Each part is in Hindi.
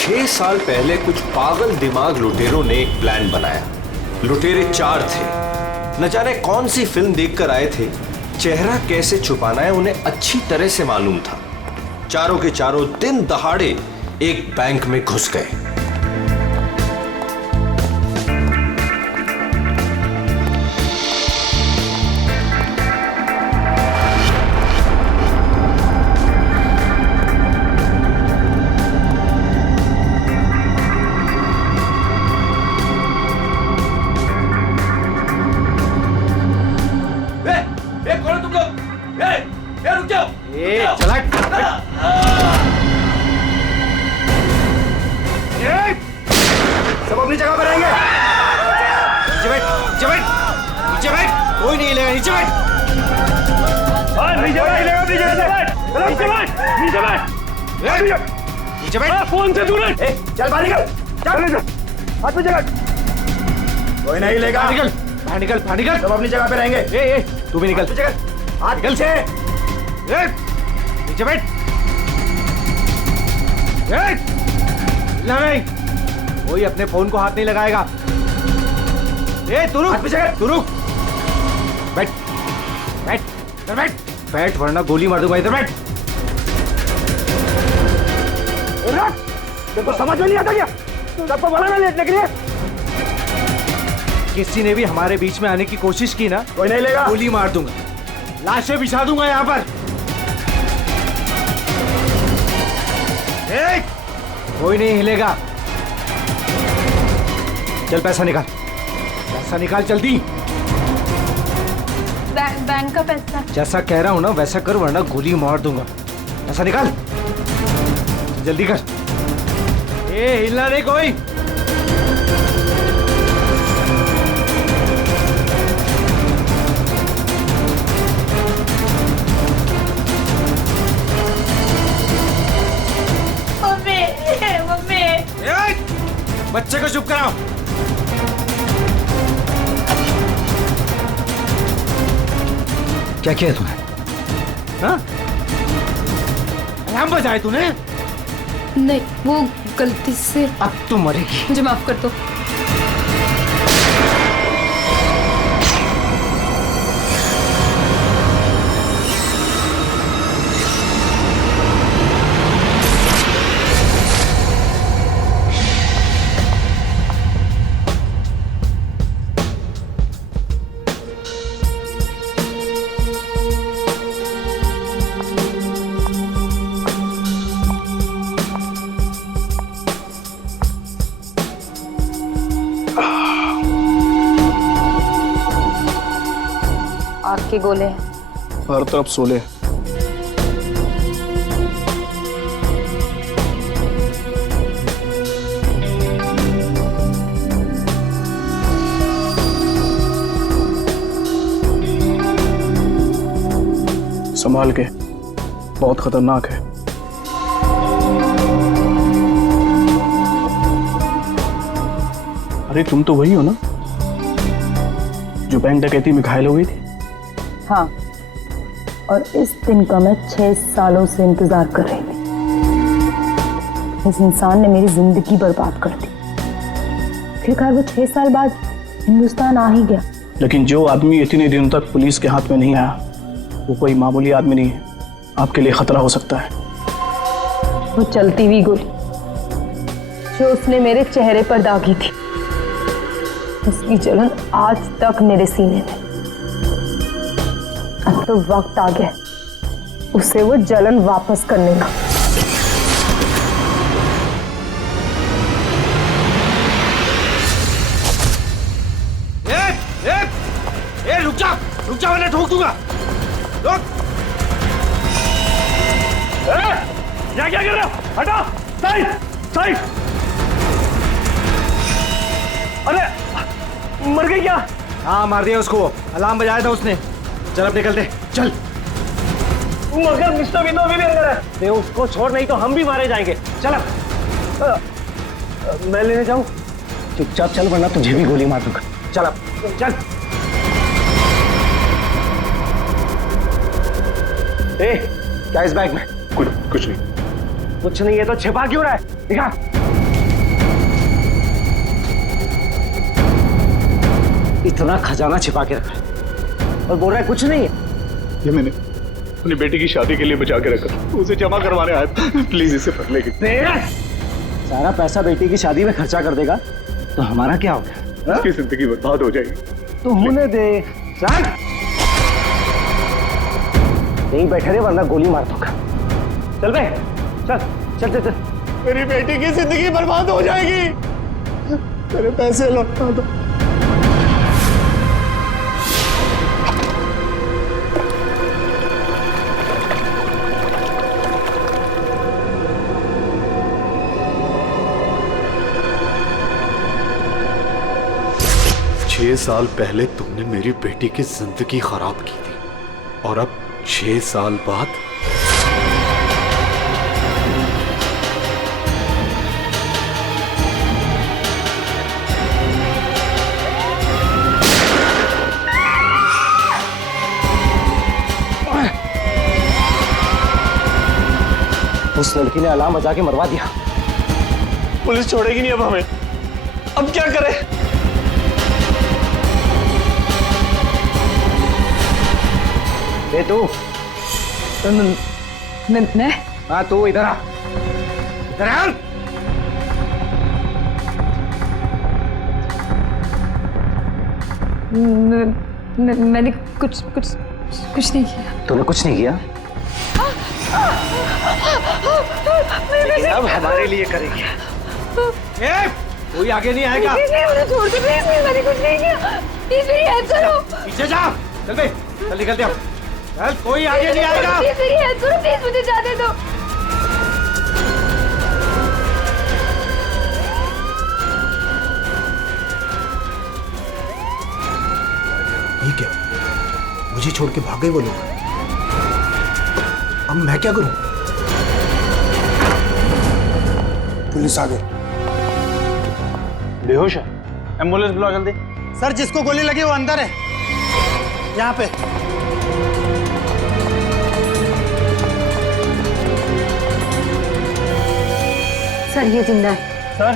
6 साल पहले कुछ पागल दिमाग लुटेरों ने एक प्लान बनाया। लुटेरे 4 थे। न जाने कौन सी फिल्म देखकर आए थे। चेहरा कैसे छुपाना है उन्हें अच्छी तरह से मालूम था। चारों के चारों दिन दहाड़े एक बैंक में घुस गए। सब अपनी जगह पर रहेंगे। नीचे बैठ, नीचे बैठ, नीचे बैठ, कोई नहीं हिलेगा। नीचे बैठ, नीचे बैठ, नीचे बैठ, नीचे बैठ, नीचे बैठ। फोन से दूर है। चल बाहर निकल, चल हाथ में जगह। कोई नहीं हिलेगा। निकल, बाहर निकल, बाहर निकल। सब अपनी जगह पे रहेंगे। तू भी निकल, हाथ निकल से। नीचे बैठ। नहीं, कोई अपने फोन को हाथ नहीं लगाएगा। तू रुक, तू रुक। बैठ, बैठ, इधर बैठ, बैठ वरना गोली मार दूंगा। इधर बैठ। देखो समझ में नहीं आता क्या? सबको बोला ना लेटने के लिए। किसी ने भी हमारे बीच में आने की कोशिश की ना, कोई नहीं लेगा। गोली मार दूंगा, लाशें बिछा दूंगा यहाँ पर। कोई नहीं हिलेगा। चल पैसा निकाल, पैसा निकाल जल्दी। बैंक का पैसा। जैसा कह रहा हूं ना वैसा कर वरना गोली मार दूंगा। पैसा निकाल जल्दी कर। हिलना नहीं कोई। बच्चे को चुप कराओ। क्या किया तूने? हाँ? अलार्म बजाए तूने? नहीं, वो गलती से। अब तू मरेगी। मुझे माफ कर दो। आग के गोले हैं हर तरफ सोले। संभाल के, बहुत खतरनाक है। अरे तुम तो वही हो ना जो बैंक डकैती में घायल हो गई थी? हाँ, और इस दिन का मैं 6 सालों से इंतजार कर रही थी। इस इंसान ने मेरी जिंदगी बर्बाद कर दी। फिर खैर वो 6 साल बाद हिंदुस्तान आ ही गया। लेकिन जो आदमी इतने दिनों तक पुलिस के हाथ में नहीं आया वो कोई मामूली आदमी नहीं है। आपके लिए खतरा हो सकता है। वो चलती हुई गोली जो उसने मेरे चेहरे पर दागी थी, उसकी जलन आज तक मेरे सीने में। अब तो वक्त आ गया उसे वो जलन वापस करने का। रुक जा वरना ठोक दूंगा। रुक। क्या कर रहे हो? हटो। Side, side. अरे मर गई क्या? हाँ मार दिया उसको। अलार्म बजाया था उसने। चल अब निकलते, चल। मगर मिस्टर विनो भी अंदर है। दे उसको छोड़, नहीं तो हम भी मारे जाएंगे। चल अब। मैं लेने जाऊं? चुपचाप चल वरना तुझे भी गोली मार दूंगा। चल अब, चल। क्या इस बैग में? कुछ नहीं। कुछ नहीं है तो छिपा क्यों रहा है? दिखा। इतना खजाना छिपा के रखा है और बोल रहा है कुछ नहीं है। ये मैंने अपनी बेटी की शादी के लिए बचा के रखा, उसे जमा करवाने आया। प्लीज इसे पढ़ लेगी। सारा पैसा बेटी की शादी में खर्चा कर देगा तो हमारा क्या होगा? उसकी जिंदगी बर्बाद हो जाएगी। तो होने दे। चल यहीं बैठे रहे वरना गोली मार दूंगा। चल बे, चल चल चल चल। मेरी बेटी की जिंदगी बर्बाद हो जाएगी, मेरे पैसे लौटा दो। 6 साल पहले तुमने मेरी बेटी की जिंदगी खराब की थी और अब 6 साल बाद उस लड़की ने अलार्म बजा के मरवा दिया। पुलिस छोड़ेगी नहीं अब हमें। अब क्या करें? ए तू, मैं हाँ तू इधर आ, इधर आ। मैंने कुछ नहीं किया। तूने कुछ नहीं किया? लेकिन अब हमारे लिए करेगी। कोई आगे नहीं आएगा। मुझे छोड़ दे प्लीज, मैंने कुछ नहीं किया। प्लीज मेरी हेल्प करो। पीछे जा। चल बे, चल निकलते अब। चल, कोई आगे नहीं आएगा। प्लीज मेरी हेल्प करो, प्लीज मुझे जाने दो। ये क्या? मुझे छोड़ के भाग गए वो लोग। अब मैं क्या करूं? पुलिस आ गई। बेहोश है, एम्बुलेंस बुलाओ जल्दी। सर, जिसको गोली लगी वो अंदर है, यहाँ पे। सर ये जिंदा है। सर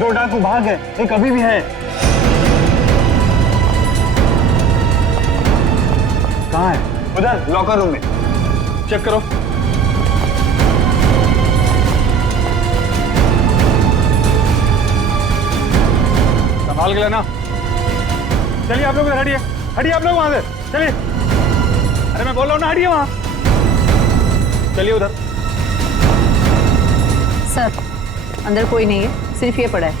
2 डाकू भाग है, एक अभी भी है। कहाँ है? उधर लॉकर रूम में। चेक करो। संभाल के लेना। चलिए आप लोग इधर हटिए, हटिए आप लोग वहां से, चलिए। अरे मैं बोल रहा हूँ ना, हटिए वहां। चलिए उधर। सर अंदर कोई नहीं है, सिर्फ ये पड़ा है।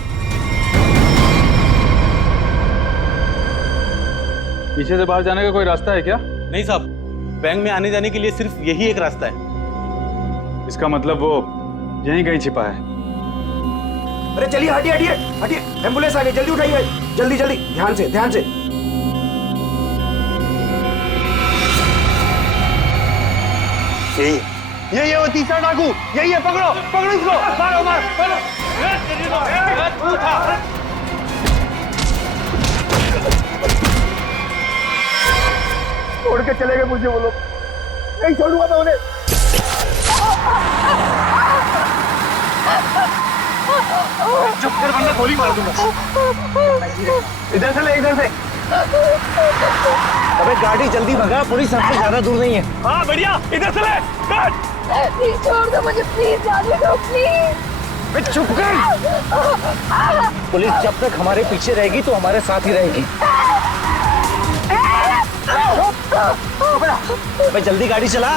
पीछे से बाहर जाने का कोई रास्ता है क्या? नहीं साहब, बैंक में आने जाने के लिए सिर्फ यही एक रास्ता है। इसका मतलब वो यहीं कहीं छिपा है। अरे चलिए, हटिए हटिए हटिए, एम्बुलेंस आ गई, जल्दी उठाइए, जल्दी जल्दी, ध्यान से ध्यान से। यही है वो तीसरा डाकू, यही है। पकड़ो पकड़ो इसको, मारो मारो। छोड़ के चले गए मुझे वो लोग, नहीं छोड़ूंगा मैं उन्हें। चुप कर वरना गोली मार दूंगा। इधर से ले, इधर से। अबे गाड़ी जल्दी भगा, पुलिस हमसे ज्यादा दूर नहीं है। हाँ बढ़िया, इधर से ले। प्लीज छोड़ दो मुझे, प्लीज जाने दो प्लीज। चुप कर। पुलिस जब तक हमारे पीछे रहेगी तो हमारे साथ ही रहेगी। अबे जल्दी गाड़ी चला।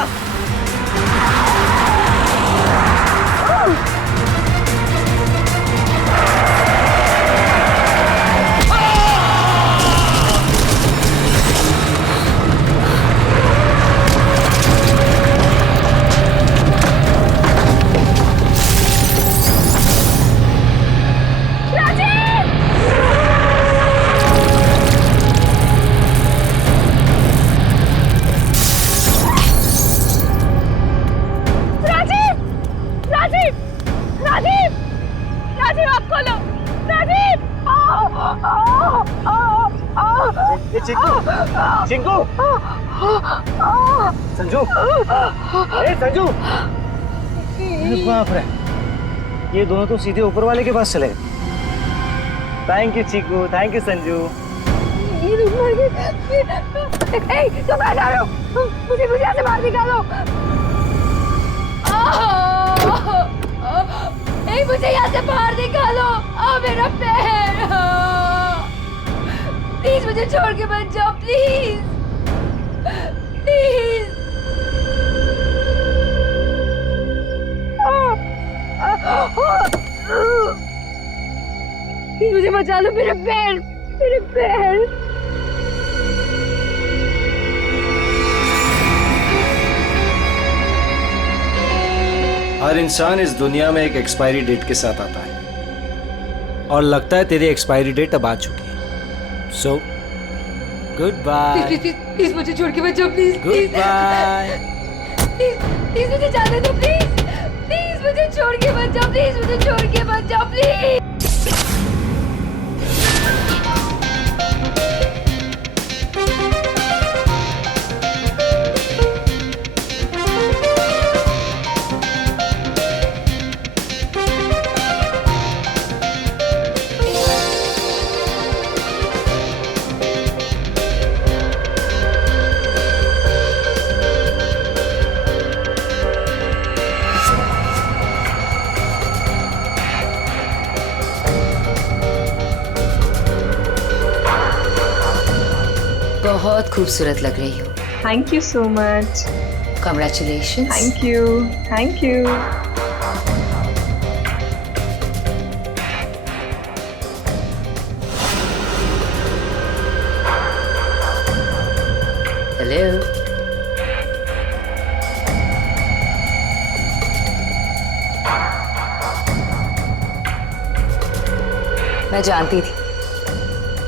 चिंकू, संजू, संजू। बाप रे, ये दोनों तो सीधे ऊपर वाले के पास चले गए। Thank you Chinku, thank you Sanju. ये लोग मर गए। ए, तुम कहाँ जा रहे हो? मुझे यहाँ से बाहर निकालो। ए, मुझे यहाँ से बाहर निकालो। मेरा पैर। प्लीज मुझे छोड़ के मत जाओ, प्लीज प्लीज। प्लीज मुझे बचा लो, मेरे पैर, मेरे पैर। हर इंसान इस दुनिया में एक एक्सपायरी डेट के साथ आता है और लगता है तेरी एक्सपायरी डेट अब आ चुकी है। So good bye. प्लीज मुझे छोड़ के मत जाओ, प्लीज गुड बाय। प्लीज मुझे जाने दो, प्लीज प्लीज मुझे छोड़ के मत जाओ, प्लीज मुझे छोड़ के मत जाओ, प्लीज। बहुत खूबसूरत लग रही हो। Thank you so much. Congratulations. Thank you, thank you. Hello. मैं जानती थी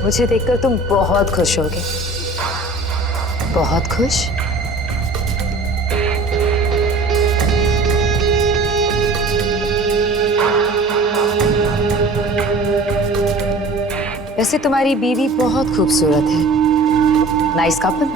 मुझे देखकर तुम बहुत खुश होगे। बहुत खुश? वैसे तुम्हारी बीवी बहुत खूबसूरत है। Nice couple.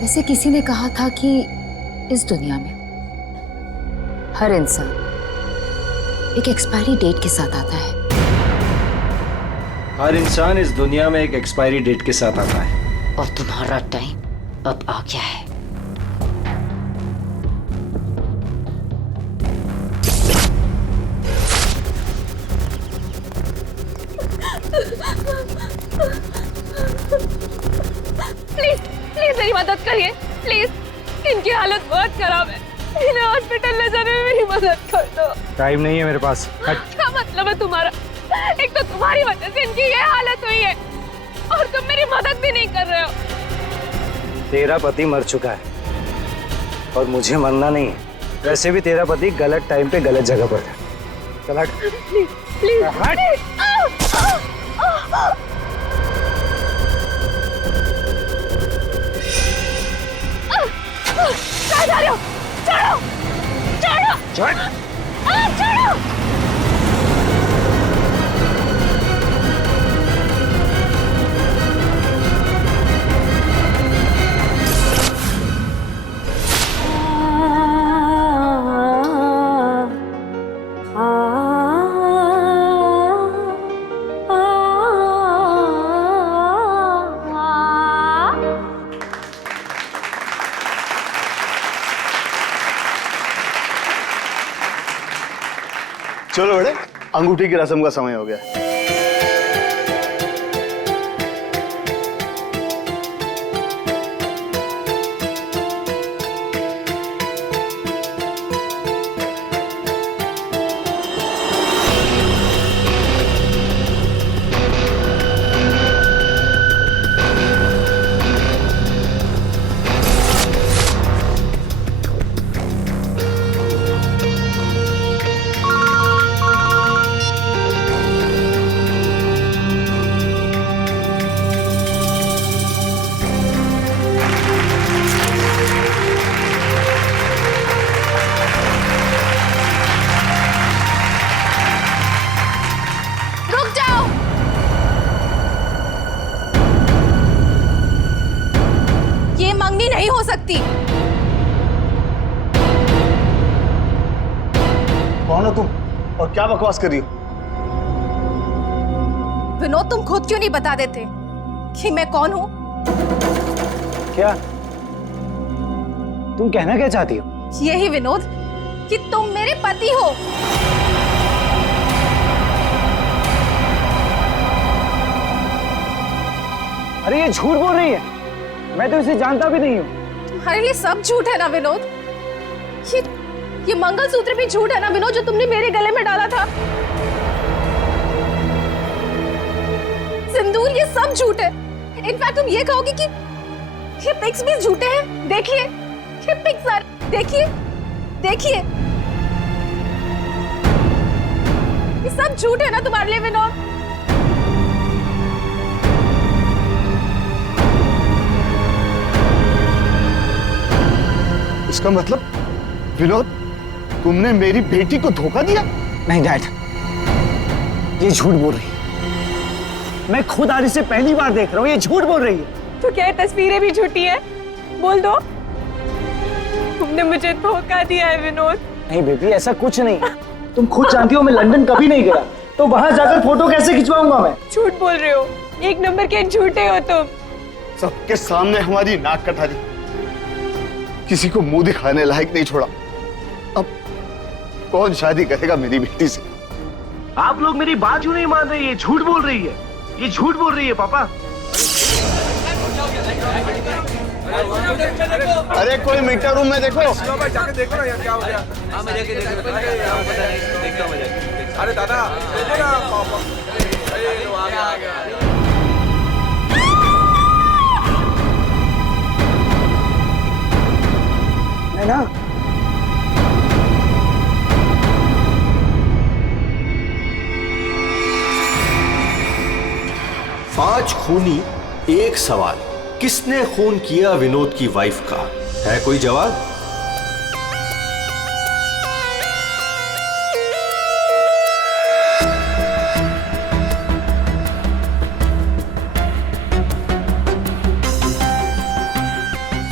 वैसे किसी ने कहा था कि इस दुनिया में हर इंसान एक एक्सपायरी डेट के साथ आता है। हर इंसान इस दुनिया में एक एक्सपायरी डेट के साथ आता है। और तुम्हारा टाइम अब आ गया है। प्लीज प्लीज मेरी मदद करिए, प्लीज। इनकी हालत बहुत खराब है, इन्हें हॉस्पिटल ले जाने में मेरी मदद कर दो। टाइम नहीं है मेरे पास। क्या मतलब है तुम्हारा? एक तो तुम्हारी वजह से इनकी ये हालत हुई है और तुम मेरी मदद भी नहीं कर रहे हो। तेरा पति मर चुका है और मुझे मरना नहीं है। वैसे भी तेरा पति गलत टाइम पे गलत जगह पर था। चल हट। प्लीज प्लीज हट। कहाँ जा रहे हो? छोड़ो छोड़ो छोड़ो छोड़ो। चलो बेटे, अंगूठी की रस्म का समय हो गया। नहीं हो सकती। कौन हो तुम और क्या बकवास कर रही हो? विनोद, तुम खुद क्यों नहीं बता देते कि मैं कौन हूँ? क्या तुम कहना क्या चाहती हो? यही विनोद कि तुम मेरे पति हो। अरे ये झूठ बोल रही है, मैं तो इसे जानता भी नहीं हूँ। तुम्हारे लिए सब झूठ है ना विनोद? ये मंगलसूत्र भी झूठ है ना विनोद, जो तुमने मेरे गले में डाला था? सिंदूर, ये सब झूठ है। इनफैक्ट तुम ये कहोगे कि ये पिक्स भी झूठे हैं। देखिए ये पिक्स, देखिए देखिए, ये सब झूठ है ना तुम्हारे लिए विनोद? इसका मतलब विनोद, तुमने मेरी बेटी को धोखा दिया? नहीं डैड, ये झूठ बोल रही है। मैं खुद आज इसे पहली बार देख रहा हूँ, ये झूठ बोल रही है। तो क्या ये तस्वीरें भी झूठी है? बोल दो, तुमने मुझे धोखा दिया है विनोद। नहीं बेबी, ऐसा कुछ नहीं। तुम खुद जानती हो मैं लंदन कभी नहीं गया, तो वहां जाकर फोटो कैसे खिंचवाऊंगा मैं? झूठ बोल रहे हो, एक नंबर के झूठे हो तुम। सबके सामने हमारी नाक कटा दी, किसी को मुंह दिखाने लायक नहीं छोड़ा। अब कौन शादी करेगा मेरी बेटी से? आप लोग मेरी बात क्यों नहीं मान रही है? झूठ बोल रही है, ये झूठ बोल रही है पापा। अरे कोई मीटर रूम में देखो। जाके देखो ना यार क्या हो गया। हाँ मैं जाके देखता हूँ, देखता हूँ मैं जाके। अरे दादा देखो ना पापा। अरे वो आ गया। है ना? पांच खूनी एक सवाल, किसने खून किया विनोद की वाइफ का? है कोई जवाब?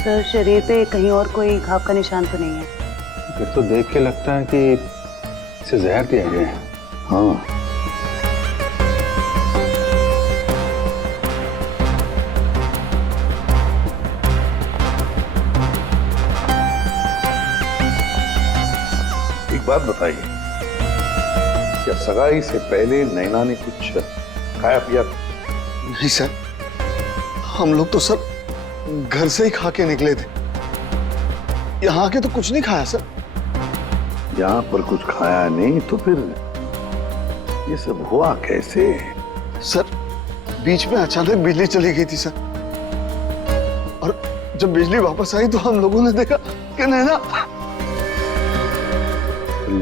सर, शरीर पे कहीं और कोई घाव का निशान तो नहीं है? फिर तो देख के लगता है कि इसे जहर दिया गया है। हाँ, एक बात बताइए, क्या सगाई से पहले नैना ने कुछ खाया पिया? नहीं सर, हम लोग तो सर घर से ही खा के निकले थे। यहाँ के तो कुछ नहीं खाया सर। यहाँ पर कुछ खाया नहीं तो फिर ये सब हुआ कैसे? सर बीच में अचानक बिजली चली गई थी सर, और जब बिजली वापस आई तो हम लोगों ने देखा कि नैना।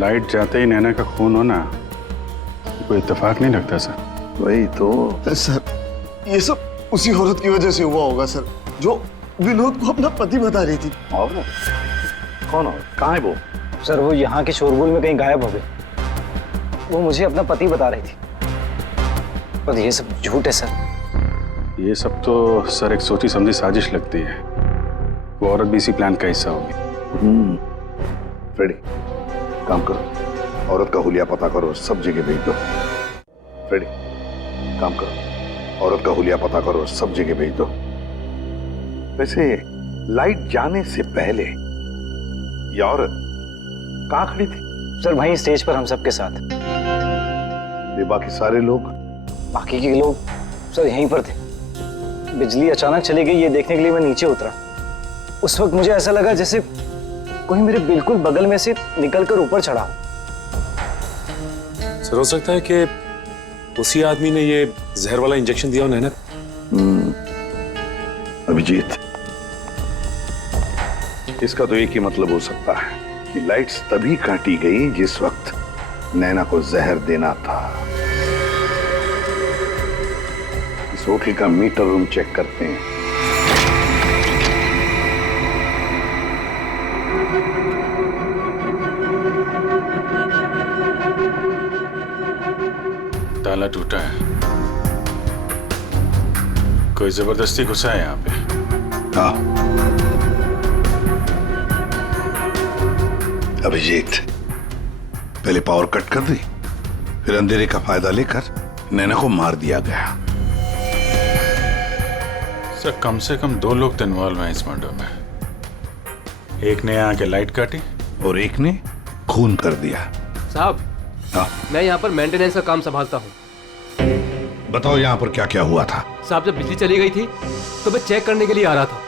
लाइट जाते ही नैना का खून होना कोई इत्तेफाक नहीं लगता सर। वही तो सर, ये सब उसी औरत की वजह से हुआ होगा सर, जो विनोद को अपना पति बता रही थी। और कौन और कहाँ है वो? सर वो यहाँ के शोरगुल में कहीं गायब हो गई। वो मुझे अपना पति बता रही थी, पर ये सब झूठ है सर। ये सब तो सर एक सोची समझी साजिश लगती है। वो औरत भी इसी प्लान का हिस्सा होगी। फ्रेडी, काम करो, औरत का हुलिया पता करो, सब जगह भेज दो। फ्रेडी, काम करो, औरत का हुलिया पता करो, सब जगह भेज दो। वैसे लाइट जाने से पहले ये औरत कहाँ खड़ी थी? सर वहीं स्टेज पर हम सबके साथ। ये बाकी सारे लोग? बाकी के लोग सर यहीं पर थे। बिजली अचानक चली गई, ये देखने के लिए मैं नीचे उतरा। उस वक्त मुझे ऐसा लगा जैसे कोई मेरे बिल्कुल बगल में से निकलकर ऊपर चढ़ा। सर हो सकता है कि उसी आदमी ने ये जहर वाला इंजेक्शन दिया हो नैना। अभिजीत, इसका तो एक ही मतलब हो सकता है कि लाइट्स तभी काटी गई जिस वक्त नैना को जहर देना था। इस होटल का मीटर रूम चेक करते हैं। ताला टूटा है, कोई जबरदस्ती घुसा है यहाँ पे। हाँ, अभिजीत, पहले पावर कट कर दी, फिर अंधेरे का फायदा लेकर नैना को मार दिया गया। सर कम से कम 2 लोग तो इन्वॉल्व हैं इस मर्डर में। एक ने यहाँ के लाइट काटी और एक ने खून कर दिया। साहब, हाँ? मैं यहाँ पर मेंटेनेंस का काम संभालता हूँ। बताओ यहाँ पर क्या क्या हुआ था? साहब, जब बिजली चली गई थी तो मैं चेक करने के लिए आ रहा था।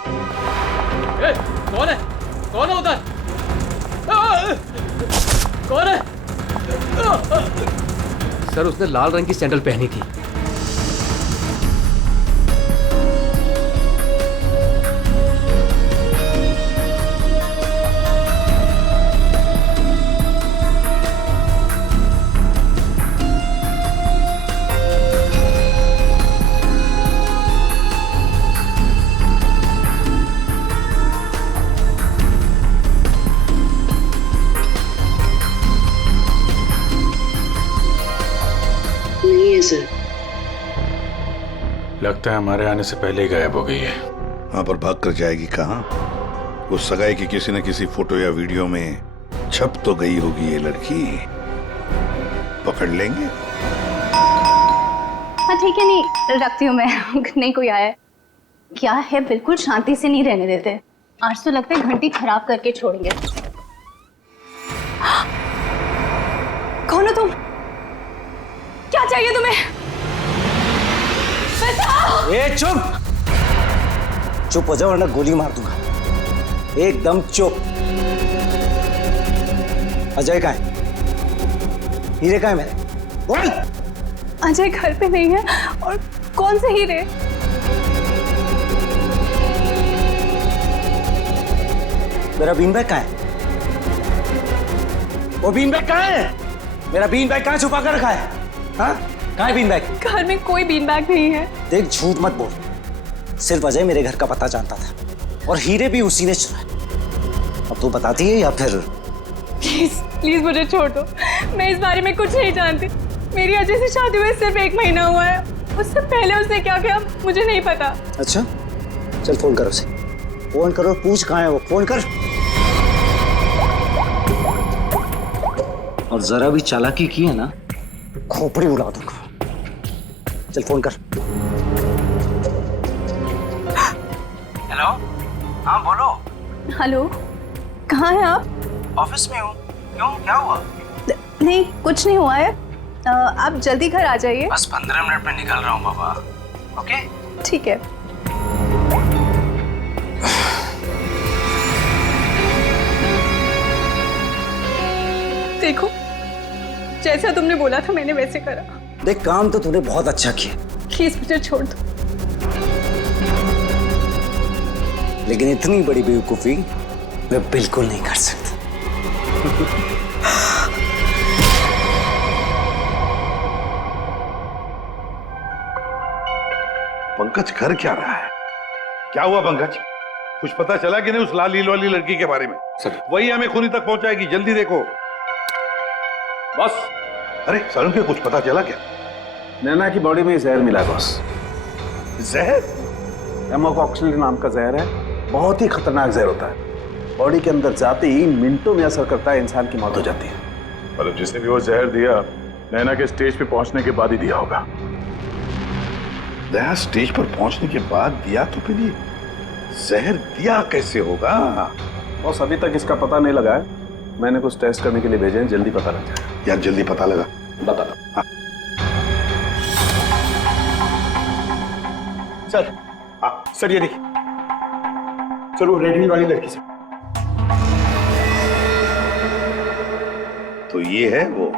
कौन है? कौन है उधर? कौन है? सर, उसने लाल रंग की सैंडल पहनी थी। लगता है हमारे आने से पहले ही गायब हो गई है। वहां पर भाग कर जाएगी कहाँ? उस सगाई की किसी न किसी फोटो या वीडियो में छप तो गई होगी ये लड़की। पकड़ लेंगे। हाँ ठीक है, नहीं रखती हूँ मैं। नहीं कोई आया है क्या है? बिल्कुल शांति से नहीं रहने देते। आज तो लगता है घंटी खराब करके छोड़ेंगे। कौन हो तुम? क्या चाहिए तुम्हें? ए चुप! चुप हो जाओ वरना गोली मार दूंगा। एकदम चुप। अजय कहाँ है? हीरे कहाँ है मेरे? बोल! अजय घर पे नहीं है। और कौन से हीरे? मेरा बीन बैग कहाँ है? वो बीन बैग कहाँ है? मेरा बीन बैग कहाँ छुपा कर रखा है? हाँ? कहाँ है बीन बैग? घर में कोई बीन बैग नहीं है। देख, झूठ मत बोल। सिर्फ अजय मेरे घर का पता जानता था और हीरे भी उसी ने चुराए। अब तू बताती है या फिर? प्लीज प्लीज मुझे छोड़ दो। मैं इस बारे में कुछ नहीं जानती। मेरी अजय से शादी हुए सिर्फ 1 महीना हुआ है। उससे पहले उसने क्या किया मुझे नहीं पता। अच्छा, चल फोन करो उसे। फोन करो, पूछ कहाँ है वो। फोन कर। और जरा भी चालाकी की है ना, खोपड़ी उड़ा दूंगा। चल फोन कर। हेलो, हाँ बोलो। हेलो, कहाँ हैं आप? ऑफिस में हूँ। क्यों, क्या हुआ? नहीं कुछ नहीं हुआ है। आप जल्दी घर आ जाइए। बस 15 मिनट में निकल रहा हूँ बाबा। ओके ठीक है। देखो, जैसा तुमने बोला था मैंने वैसे करा। देख, काम तो तूने बहुत अच्छा किया। प्लीज मुझे छोड़ दो। लेकिन इतनी बड़ी बेवकूफी मैं बिल्कुल नहीं कर सकता। पंकज कर क्या रहा है? क्या हुआ पंकज? कुछ पता चला कि नहीं उस लाल लील वाली लड़की के बारे में? सर, वही हमें खूनी तक पहुंचाएगी। जल्दी देखो। बॉस, अरे सरुण के कुछ पता चला क्या? नैना की बॉडी में जहर मिला बॉस। जहर? एमोकॉक्सिलिन नाम का जहर है। बहुत ही खतरनाक जहर होता है। बॉडी के अंदर जाते ही मिनटों में असर करता है, इंसान की मौत हो जाती है। मतलब जिसने भी वो जहर दिया नैना के स्टेज पे पहुंचने के बाद ही दिया होगा। दया स्टेज पर पहुंचने के बाद दिया तो फिर ये जहर दिया कैसे होगा? बॉस, अभी तक इसका पता नहीं लगा है। मैंने कुछ टेस्ट करने के लिए भेजे हैं, जल्दी पता लग जाएगा। यार जल्दी पता लगा, बता दो। हाँ। सर, सर ये देखिए। सर वो रेड हिल वाली लड़की से। तो ये है वो।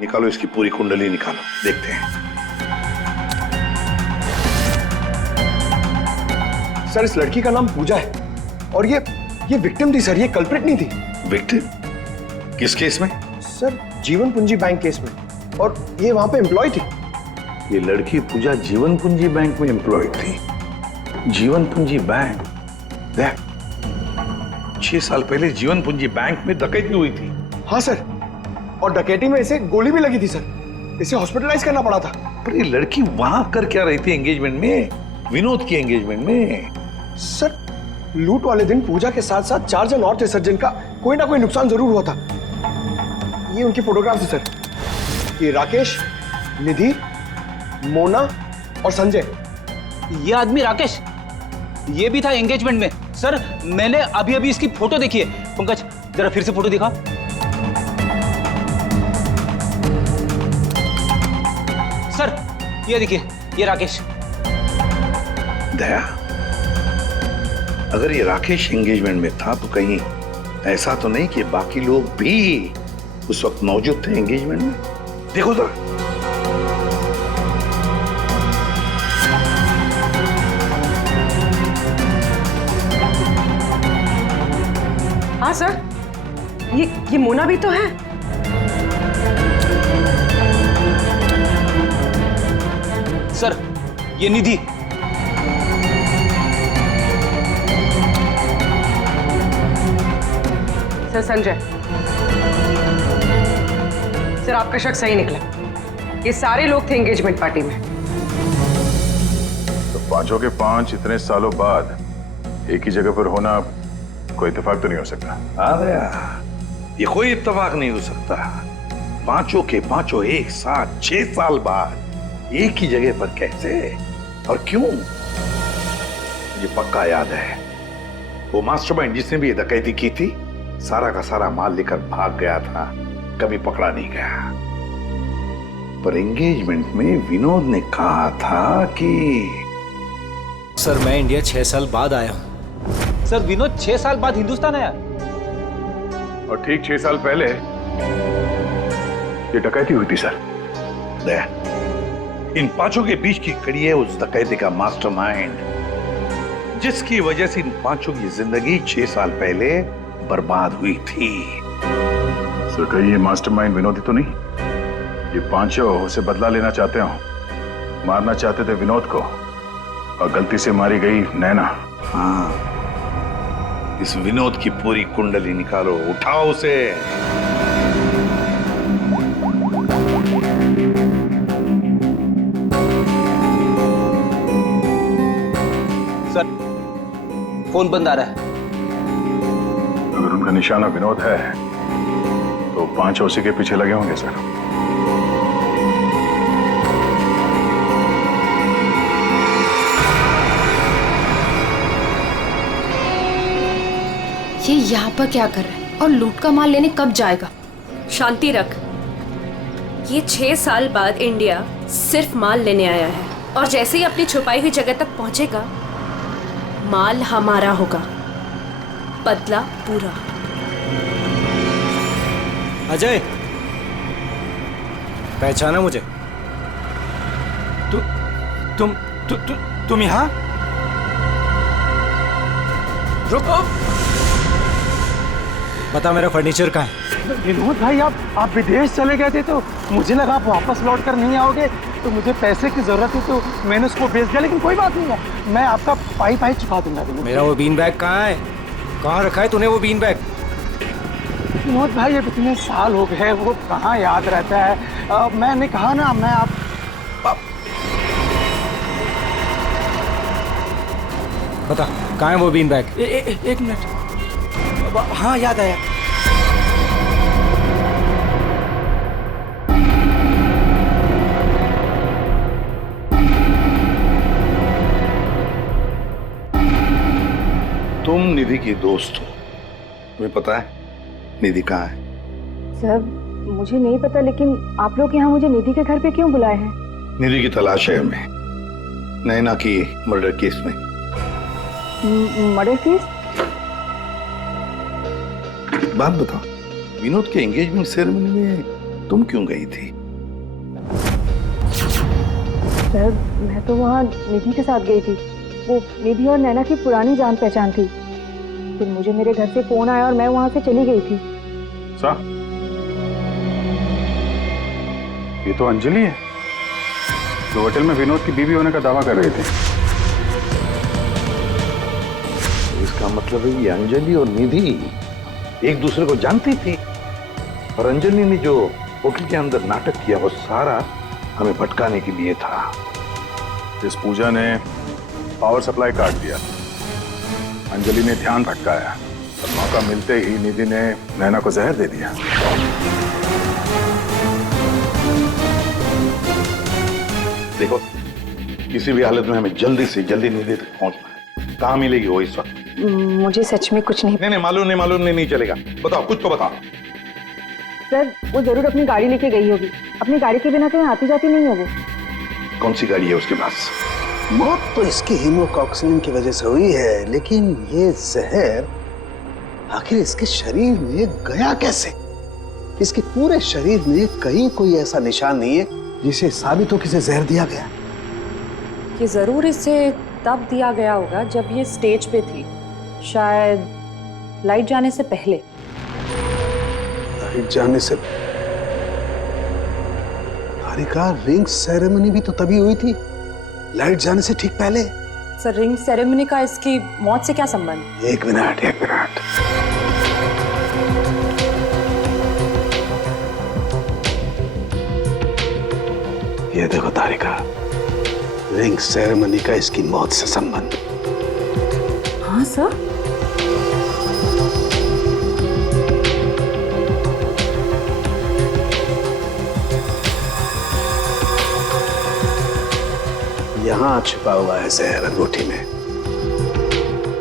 निकालो इसकी पूरी कुंडली निकालो, देखते हैं। सर इस लड़की का नाम पूजा है और ये विक्टिम थी सर, ये कल्प्रिट नहीं थी। विक्टिम? किस केस में? सर जीवन पूंजी बैंक केस में। और ये वहां पे एम्प्लॉय थी। ये लड़की पूजा जीवन पूंजी बैंक में एम्प्लॉयड थी। जीवन पूंजी बैंक? देख, 6 साल पहले जीवन पूंजी बैंक में डकैती हुई थी। हाँ सर, और डकैती में इसे गोली भी लगी थी सर। इसे हॉस्पिटलाइज करना पड़ा था। पर ये लड़की वहां कर क्या रही थी एंगेजमेंट में? विनोद की एंगेजमेंट में। सर लूट वाले दिन पूजा के साथ साथ 4 जन और थे सर, जिनका कोई ना कोई नुकसान जरूर हुआ था। ये उनकी फोटोग्राफ्स है सर। ये राकेश, निधि, मोना और संजय। ये आदमी राकेश, ये भी था एंगेजमेंट में। सर मैंने अभी अभी इसकी फोटो देखी है। पंकज जरा फिर से फोटो दिखा। सर ये देखिए, ये राकेश। दया, अगर ये राकेश एंगेजमेंट में था तो कहीं ऐसा तो नहीं कि बाकी लोग भी उस वक्त मौजूद थे एंगेजमेंट में? देखो जरा। हाँ सर, ये मोना भी तो है। सर ये निधि। सर संजय, सर आपका शक सही निकला। ये सारे लोग थे एंगेजमेंट पार्टी में। तो पांचों के पांच इतने सालों बाद एक ही जगह पर होना कोई इत्तेफाक तो नहीं हो सकता। हाँ दया, ये कोई इत्तेफाक नहीं हो सकता। पांचों के पांचों एक साथ 6 साल बाद एक ही जगह पर कैसे और क्यों? मुझे पक्का याद है, वो मास्टरमाइंड जिसने भी ये डकैती की थी सारा का सारा माल लेकर भाग गया था, कभी पकड़ा नहीं गया। पर एंगेजमेंट में विनोद ने कहा था कि सर मैं इंडिया 6 साल बाद आया हूं। सर विनोद 6 साल बाद हिंदुस्तान आया। और ठीक 6 साल पहले ये डकैती हुई थी सर। दया, इन पांचों के बीच की कड़ी है उस डकैती का मास्टरमाइंड, जिसकी वजह से इन पांचों की जिंदगी 6 साल पहले बर्बाद हुई थी। सर कहीं ये मास्टरमाइंड विनोद ही तो नहीं? ये पांचों उसे बदला लेना चाहते हो, मारना चाहते थे विनोद को और गलती से मारी गई नैना। हाँ, इस विनोद की पूरी कुंडली निकालो, उठाओ उसे। सर फोन बंद आ रहा है। अगर उनका निशाना विनोद है तो पांचों उसी के पीछे लगे होंगे सर। ये यहाँ पर क्या कर रहा है और लूट का माल लेने कब जाएगा? शांति रख। ये 6 साल बाद इंडिया सिर्फ माल लेने आया है और जैसे ही अपनी छुपाई हुई जगह तक पहुंचेगा माल हमारा होगा, बदला पूरा। अजय, पहचाना मुझे? तुम यहाँ? रुको, बता मेरा फर्नीचर कहाँ है? विनोद भाई आप विदेश चले गए थे तो मुझे लगा आप वापस लौट कर नहीं आओगे, तो मुझे पैसे की जरूरत थी तो मैंने उसको बेच दिया। लेकिन कोई बात नहीं है, मैं आपका पाई चुका दूंगा। मेरा वो बीन बैग कहाँ है? कहाँ रखा है तूने वो बीन बैग? विनोद भाई अब इतने साल हो गए, वो कहाँ याद रहता है। मैंने कहा ना, मैं आप बता कहाँ है वो बीन बैग? एक मिनट। हाँ याद आया। तुम निधि की दोस्त हो, तुम्हें पता है निधि कहाँ है? सर मुझे नहीं पता, लेकिन आप लोग यहाँ मुझे निधि के घर पे क्यों बुलाए हैं? निधि की तलाश है हमें, नैना की मर्डर केस में। Murder case? बात बताओ, विनोद के एंगेजमेंट सेरेमनी में तुम क्यों गई थी? सर मैं तो वहाँ निधि के साथ गई थी। वो निधि और नैना की पुरानी जान पहचान थी। फिर मुझे मेरे घर से फोन आया और मैं वहाँ से चली गई थी। साहब, ये तो अंजलि है जो होटल में विनोद की बीवी होने का दावा कर रही थी। इसका मतलब है ये अंजलि और निधि एक दूसरे को जानती थी, और अंजलि ने जो होटल के अंदर नाटक किया वो सारा हमें भटकाने के लिए था। इस पूजा ने पावर सप्लाई काट दिया, अंजलि ने ध्यान भटकाया मौका मिलते ही निधि ने नैना को जहर दे दिया। देखो, किसी भी हालत में हमें जल्दी से जल्दी निधि तक पहुंचना है। कहाँ मिलेगी वो इस वक्त? मुझे सच में कुछ नहीं। नहीं, मालूम नहीं चलेगा। बताओ, कुछ तो बताओ। सर, वो जरूर अपनी गाड़ी लेके गई होगी। अपनी गाड़ी के बिना कहीं आती जाती नहीं है वो। कौन सी गाड़ी है उसके पास? मौत तो इसकी हीमोकॉक्सिन की वजह से हुई है, लेकिन ये जहर आखिर इसके शरीर में गया कैसे? इसके पूरे शरीर में कहीं कोई ऐसा निशान नहीं है जिसे साबित हो कि इसे जहर दिया गया। ये जरूर इसे तब दिया गया होगा जब ये स्टेज पे थी, शायद लाइट जाने से पहले। लाइट जाने से? तारिका, रिंग सेरेमनी भी तो तभी हुई थी, लाइट जाने से ठीक पहले। सर, रिंग सेरेमनी का इसकी मौत से क्या संबंध? एक मिनट। ये देखो तारिका, रिंग सेरेमनी का इसकी मौत से संबंध। हाँ सर। यहाँ छुपा हुआ है जहर अंगूठी में,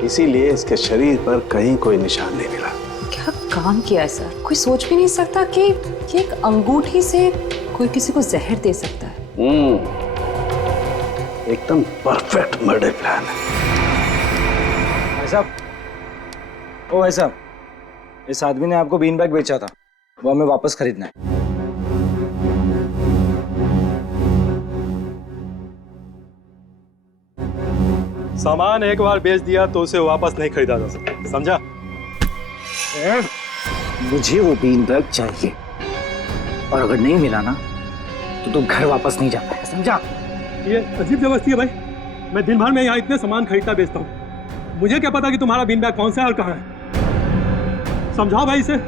इसीलिए इसके शरीर पर कहीं कोई निशान नहीं मिला। क्या काम किया है सर? कोई सोच भी नहीं सकता कि एक अंगूठी से कोई किसी को जहर दे सकता है। एकदम परफेक्ट मर्डर प्लान है। भाई साहब, ओ भाई साहब, इस आदमी ने आपको बीन बैग बेचा था, वो हमें वापस खरीदना है। सामान एक बार बेच दिया तो उसे वापस नहीं खरीदा जा सकता, समझा? मुझे वो बीन बैग चाहिए, और अगर नहीं मिला ना तो तुम घर वापस नहीं जा पाएगा, समझा? ये अजीब जबरदस्ती है भाई। मैं दिन भर में यहाँ इतने सामान खरीदता बेचता हूँ, मुझे क्या पता कि तुम्हारा बीन बैग कौन सा है और कहाँ है? समझाओ भाई इसे।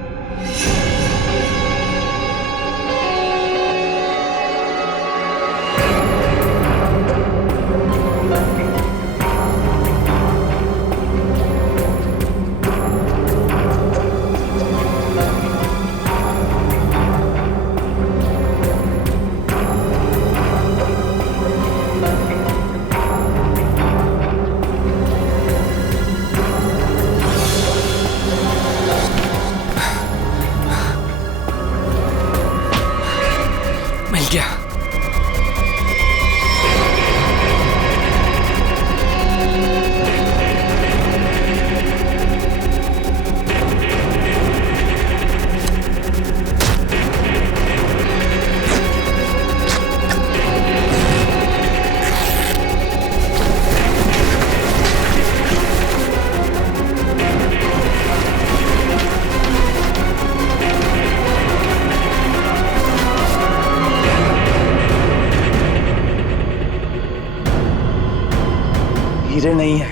हीरे नहीं है।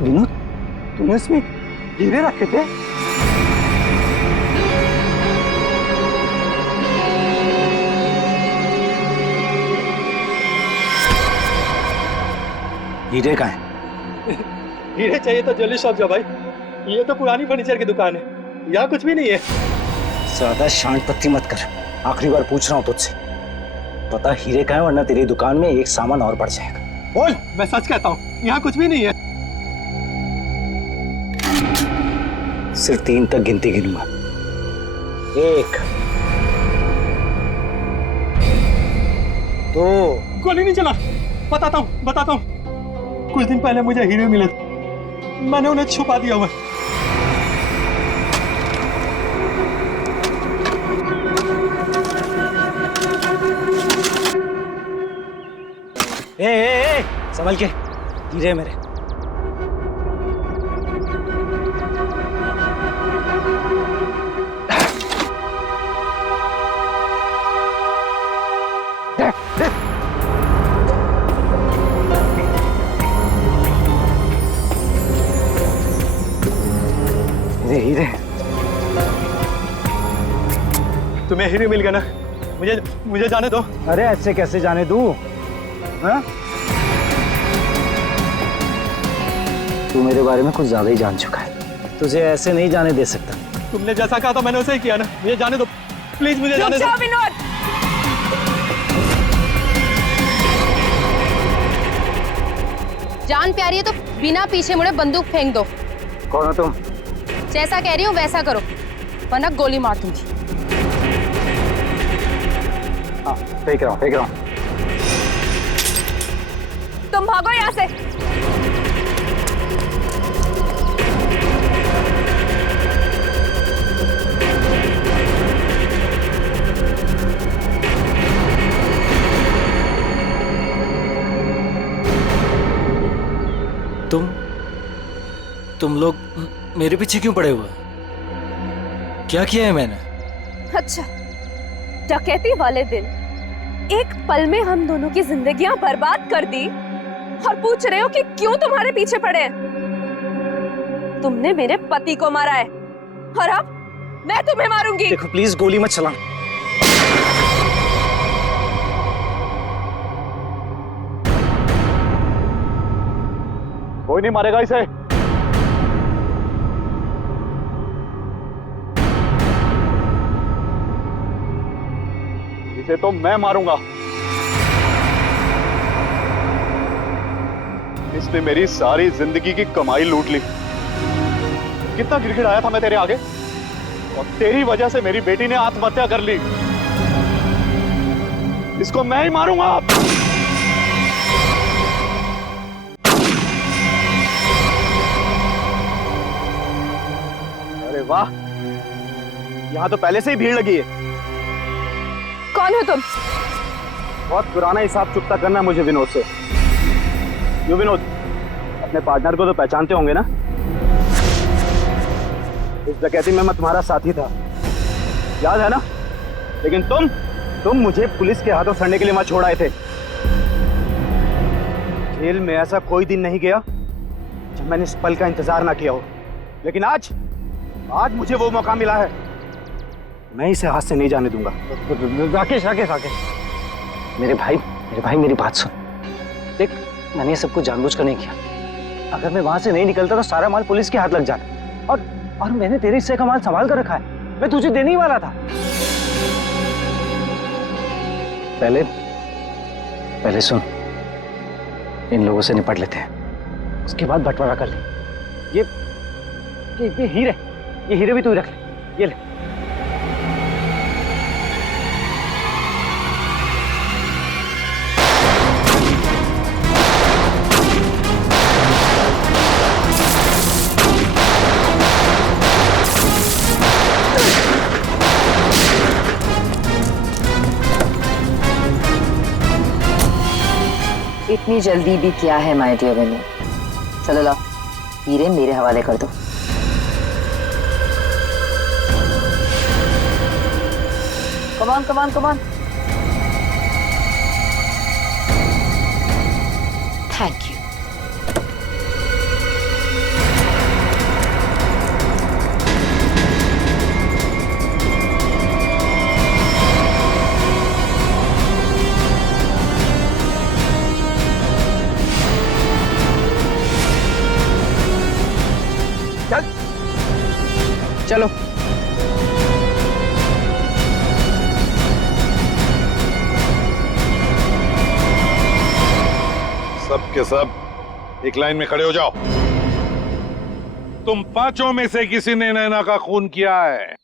विनोद, तूने इसमें हीरे रखे थे? हीरे कहाँ है? हीरे चाहिए तो ज्वेलरी शॉप जा भाई, ये तो पुरानी फर्नीचर की दुकान है, यहाँ कुछ भी नहीं है। ज्यादा शांत पत्ती मत कर, आखिरी बार पूछ रहा हूँ तुझसे, पता हीरे कहाँ है, वरना तेरी दुकान में एक सामान और बढ़ जाएगा। बोल। मैं सच कहता हूँ, यहाँ कुछ भी नहीं है। सिर्फ 3 तक गिनती गिनूंगा। 1, 2। गोली नहीं चला। बताता हूँ। कुछ दिन पहले मुझे हीरे मिले थे, मैंने उन्हें छुपा दिया हुआ। ए, संभल के, हीरे मेरे। हीरे तुम्हें हीरे मिल गया ना, मुझे जाने दो। अरे ऐसे कैसे जाने दूं? हाँ? तू मेरे बारे में कुछ ज्यादा ही जान चुका है, तुझे ऐसे नहीं जाने दे सकता। तुमने जैसा कहा था मैंने वैसे ही किया ना। मुझे जाने दो प्लीज, मुझे जाने दो। विनोद, जान प्यारी है तो बिना पीछे मुड़े बंदूक फेंक दो। कौन हो तुम? जैसा कह रही हूँ वैसा करो, वरना गोली मार दूंगी। हाँ, फेंक रहा हूँ। तुम भागो यहाँ से। तुम लोग मेरे पीछे क्यों पड़े हुए? क्या किया है मैंने? अच्छा, डकैती वाले दिन एक पल में हम दोनों की जिंदगियां बर्बाद कर दी और पूछ रहे हो कि क्यों तुम्हारे पीछे पड़े हैं? तुमने मेरे पति को मारा है और अब मैं तुम्हें मारूंगी। देखो प्लीज गोली मत चला। कोई नहीं मारेगा इसे। इसे तो मैं मारूंगा। इसने मेरी सारी जिंदगी की कमाई लूट ली। कितना गिड़गिड़ाया था मैं तेरे आगे, और तेरी वजह से मेरी बेटी ने आत्महत्या कर ली। इसको मैं ही मारूंगा। अरे वाह, यहां तो पहले से ही भीड़ लगी है। कौन हो तुम? बहुत पुराना हिसाब चुकता करना है मुझे विनोद से। यो विनोद, अपने पार्टनर को तो पहचानते होंगे ना? इस डकैती में मैं तुम्हारा साथी था, याद है ना? लेकिन तुम मुझे पुलिस के हाथों सड़ने के लिए वहां छोड़ आए थे। जेल में ऐसा कोई दिन नहीं गया जब मैंने इस पल का इंतजार ना किया हो। लेकिन आज मुझे वो मौका मिला है। मैं इसे हाथ से नहीं जाने दूंगा। राकेश, मेरे भाई मेरी बात सुन। देख, मैंने ये सब कुछ जानबूझकर नहीं किया। अगर मैं वहां से नहीं निकलता तो सारा माल पुलिस के हाथ लग जाता। और मैंने तेरे हिस्से का माल संभाल कर रखा है। मैं तुझे देने ही वाला था। पहले सुन, इन लोगों से निपट लेते हैं, उसके बाद बंटवारा कर ले। ये हीरे भी तू रख ले। ये ले। इतनी जल्दी भी क्या है माय डियर विनोद? चलो लाओ, हीरे मेरे हवाले कर दो। Come on. Thank you. चलो। सब के सब एक लाइन में खड़े हो जाओ। तुम पांचों में से किसी ने नैना का खून किया है?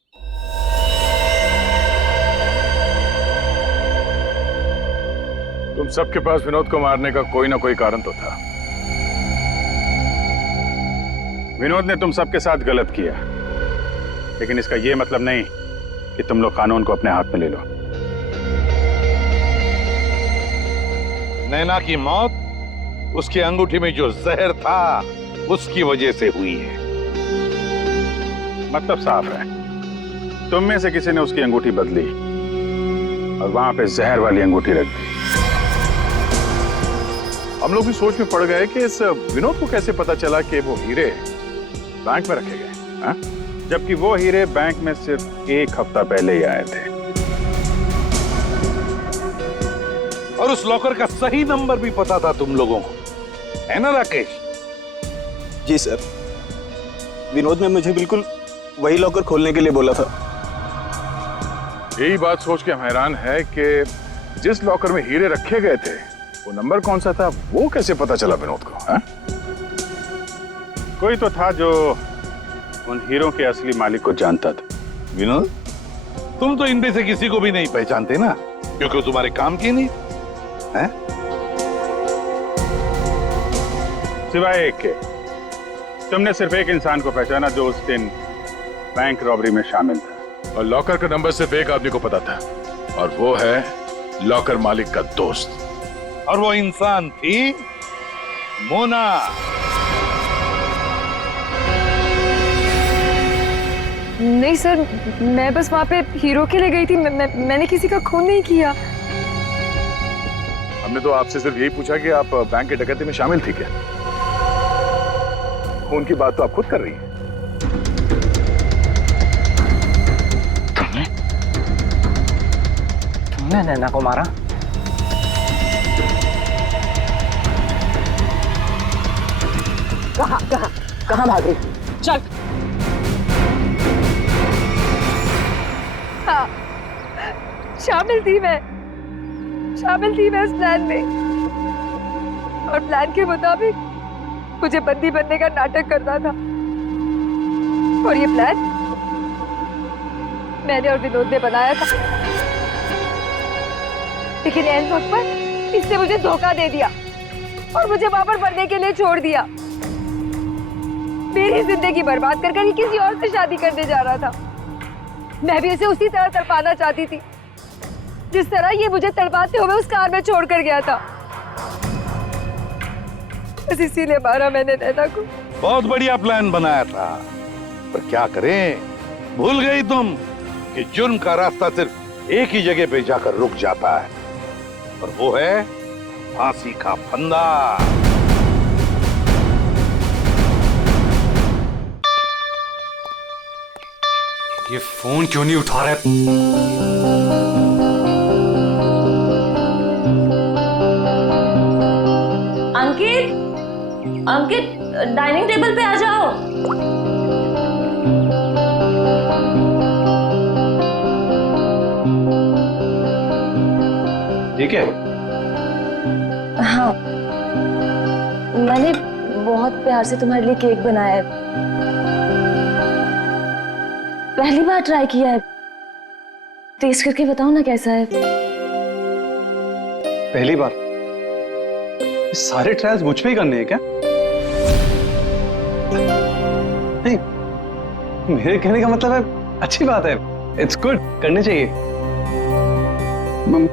तुम सबके पास विनोद को मारने का कोई ना कोई कारण तो था। विनोद ने तुम सबके साथ गलत किया, लेकिन इसका यह मतलब नहीं कि तुम लोग कानून को अपने हाथ में ले लो। नैना की मौत उसकी अंगूठी में जो जहर था उसकी वजह से हुई है। मतलब साफ है, तुम में से किसी ने उसकी अंगूठी बदली और वहां पे जहर वाली अंगूठी रख दी। हम लोग भी सोच में पड़ गए कि इस विनोद को कैसे पता चला कि वो हीरे बैंक में रखे गए, हाँ? जबकि वो हीरे बैंक में सिर्फ एक हफ्ता पहले ही आए थे। और उस लॉकर का सही नंबर भी पता था तुम लोगों को, है ना राकेश? जी सर, विनोद ने मुझे बिल्कुल वही लॉकर खोलने के लिए बोला था। यही बात सोच के हम हैरान है कि जिस लॉकर में हीरे रखे गए थे वो नंबर कौन सा था, वो कैसे पता चला विनोद को? है? कोई तो था जो उन हीरों के असली मालिक को जानता था। विनोद, तुम तो इनमें से किसी को भी नहीं पहचानते ना, क्योंकि वो तुम्हारे काम की नहीं है। सिवाय एक के, तुमने सिर्फ एक इंसान को पहचाना जो उस दिन बैंक रॉबरी में शामिल था। और लॉकर का नंबर सिर्फ एक आदमी को पता था, और वो है लॉकर मालिक का दोस्त। और वो इंसान थी मोना। नहीं सर, मैं बस वहाँ पे हीरो के लिए गई थी। मैंने किसी का खून नहीं किया। हमने तो आपसे सिर्फ यही पूछा कि आप बैंक की डकैती में शामिल थी क्या? खून की बात तो आप खुद कर रही हैं। तुमने नैना को मारा? कहाँ भाग रही? चल। हाँ, शामिल थी मैं उस प्लान में, और प्लान के मुताबिक मुझे बंदी बनने का नाटक करना था। और ये प्लान मैंने और विनोद ने बनाया था, लेकिन एंड वक्त पर इसने मुझे धोखा दे दिया और मुझे वहां पर बनने के लिए छोड़ दिया। मेरी जिंदगी बर्बाद कर ये किसी और से शादी करने जा रहा था। मैं भी उसे उसी तरह तड़पाना चाहती थी जिस तरह ये मुझे तड़पाते हुए उस कार में छोड़कर गया था। बस इसीलिए मारा मैंने नैना को। बहुत बढ़िया प्लान बनाया था, पर क्या करें, भूल गई तुम कि जुर्म का रास्ता सिर्फ एक ही जगह पे जाकर रुक जाता है, और वो है फांसी का फंदा। ये फोन क्यों नहीं उठा रहा? अंकित, अंकित, डाइनिंग टेबल पे आ जाओ। ठीक है? हाँ, मैंने बहुत प्यार से तुम्हारे लिए केक बनाया है। पहली बार ट्राई किया है, टेस्ट करके बताओ ना कैसा है। पहली बार? सारे ट्रायल्स मुझ पे ही करने हैं क्या? नहीं, मेरे कहने का मतलब है अच्छी बात है, इट्स गुड, करने चाहिए।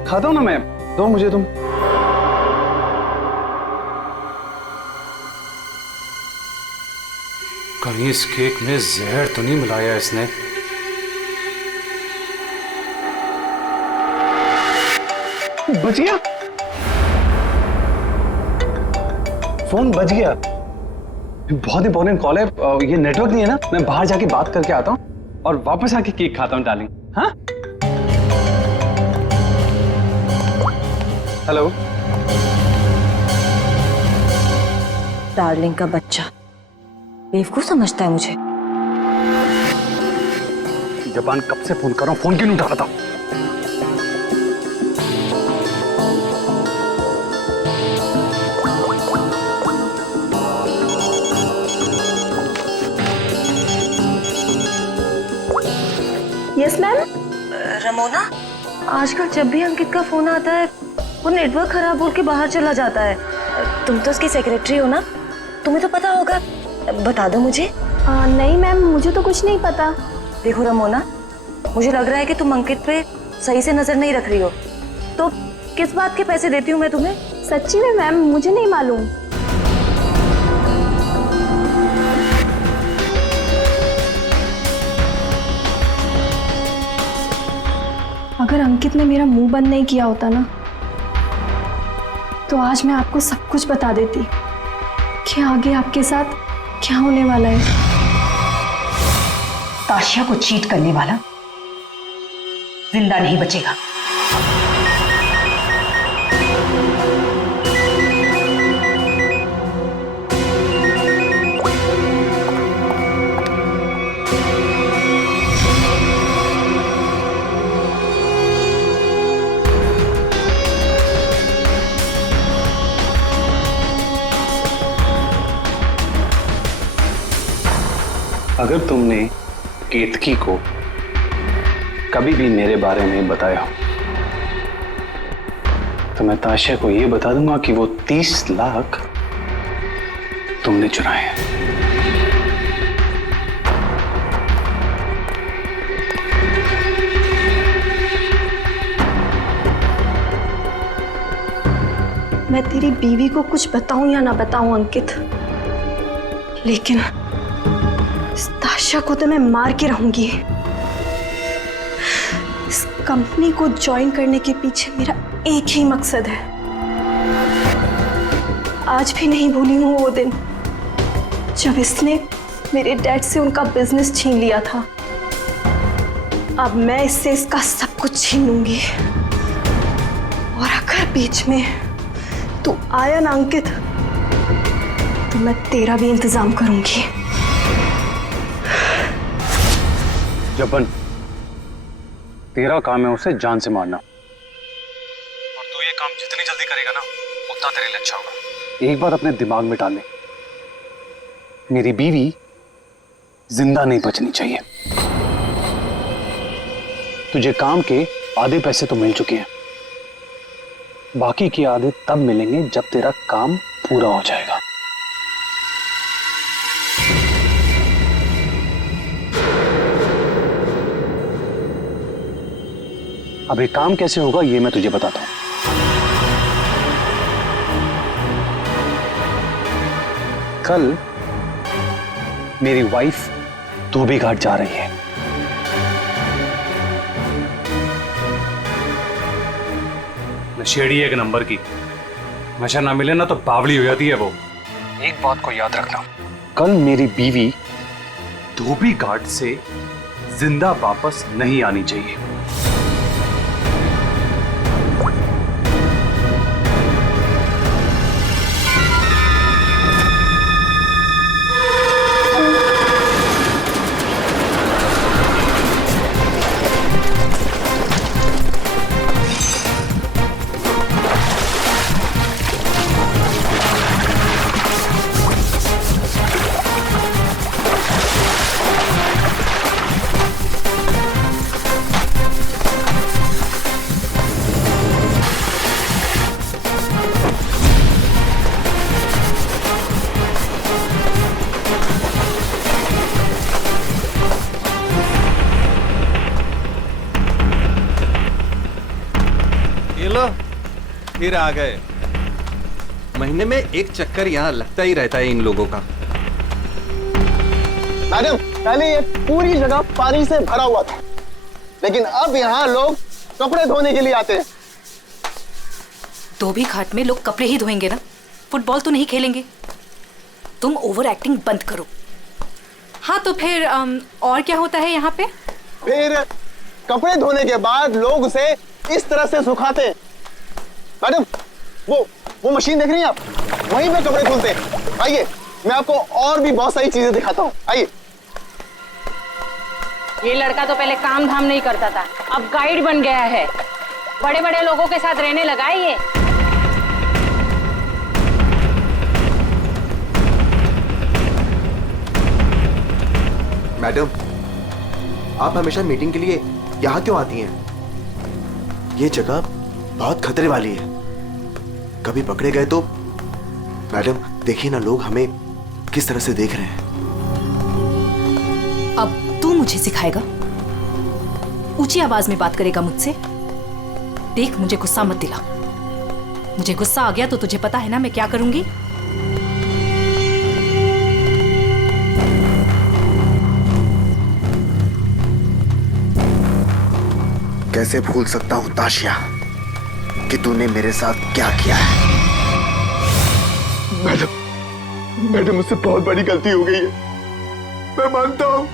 खाता हूं ना मैं, दो मुझे तुम। कहीं इस केक में जहर तो नहीं मिलाया इसने? बच गया, फोन बच गया। बहुत इंपॉर्टेंट कॉल है, ये नेटवर्क नहीं है ना, मैं बाहर जाके बात करके आता हूँ और वापस आके केक खाता हूँ डार्लिंग। हाँ, हेलो। डार्लिंग का बच्चा बेवकूफ समझता है मुझे। जबान कब से फोन कर रहा हूँ, फोन क्यों नहीं उठा रहा था? Yes ma'am. रमोना, आजकल जब भी अंकित का फोन आता है वो नेटवर्क खराब बोल के बाहर चला जाता है। तुम तो उसकी सेक्रेटरी हो ना, तुम्हें तो पता होगा, बता दो मुझे। नहीं मैम, मुझे तो कुछ नहीं पता। देखो रमोना, मुझे लग रहा है कि तुम अंकित पे सही से नजर नहीं रख रही हो, तो किस बात के पैसे देती हूँ मैं तुम्हें? सच्ची में मैम, मुझे नहीं मालूम। अगर अंकित ने मेरा मुंह बंद नहीं किया होता ना, तो आज मैं आपको सब कुछ बता देती कि आगे आपके साथ क्या होने वाला है। ताशिया को चीट करने वाला जिंदा नहीं बचेगा। अगर तुमने केतकी को कभी भी मेरे बारे में बताया हो तो मैं ताशिया को यह बता दूंगा कि वो 30 लाख तुमने चुराए हैं। मैं तेरी बीवी को कुछ बताऊं या ना बताऊं अंकित, लेकिन इस ताशा को तो मैं मार के रहूंगी। इस कंपनी को ज्वाइन करने के पीछे मेरा एक ही मकसद है। आज भी नहीं भूली हूं वो दिन जब इसने मेरे डैड से उनका बिजनेस छीन लिया था। अब मैं इससे इसका सब कुछ छीन लूंगी। और अगर बीच में तू आया ना अंकित, तो मैं तेरा भी इंतजाम करूंगी। जबन, तेरा काम है उसे जान से मारना, और तू ये काम जितनी जल्दी करेगा ना उतना तेरे लिए अच्छा होगा। एक बात अपने दिमाग में डाल ले, मेरी बीवी जिंदा नहीं बचनी चाहिए। तुझे काम के आधे पैसे तो मिल चुके हैं, बाकी के आधे तब मिलेंगे जब तेरा काम पूरा हो जाएगा। अब ये काम कैसे होगा ये मैं तुझे बताता हूं। कल मेरी वाइफ धोबी घाट जा रही है। नशेड़ी एक नंबर की, नशा ना मिले ना तो बावली हो जाती है वो। एक बात को याद रखना, कल मेरी बीवी धोबी घाट से जिंदा वापस नहीं आनी चाहिए। फिर आ गए। महीने में एक चक्कर यहाँ लगता ही रहता है इन लोगों का। मैडम, पहले ये पूरी जगह पानी से भरा हुआ था, लेकिन अब यहाँ लोग कपड़े धोने के लिए आते हैं। धोबी घाट में लोग कपड़े ही धोएंगे ना, फुटबॉल तो नहीं खेलेंगे। तुम ओवर एक्टिंग बंद करो। हाँ तो फिर और क्या होता है यहाँ पे? फिर कपड़े धोने के बाद लोग उसे इस तरह से सुखाते हैं। मैडम, वो मशीन देख रही हैं आप? वहीं पे कपड़े धुलते हैं। आइए, मैं आपको और भी बहुत सारी चीजें दिखाता हूँ। आइए। ये लड़का तो पहले काम धाम नहीं करता था, अब गाइड बन गया है। बड़े बड़े लोगों के साथ रहने लगा है ये। मैडम, आप हमेशा मीटिंग के लिए यहाँ क्यों आती हैं? ये जगह बहुत खतरे वाली है, कभी पकड़े गए तो। मैडम देखिए ना, लोग हमें किस तरह से देख रहे हैं। अब तू मुझे सिखाएगा? ऊंची आवाज में बात करेगा मुझसे? देख, मुझे गुस्सा मत दिला। मुझे गुस्सा आ गया तो तुझे पता है ना मैं क्या करूंगी। कैसे भूल सकता हूं ताशिया कि तूने मेरे साथ क्या किया है। मैडम, मुझसे बहुत बड़ी गलती हो गई है, मैं मानता हूं।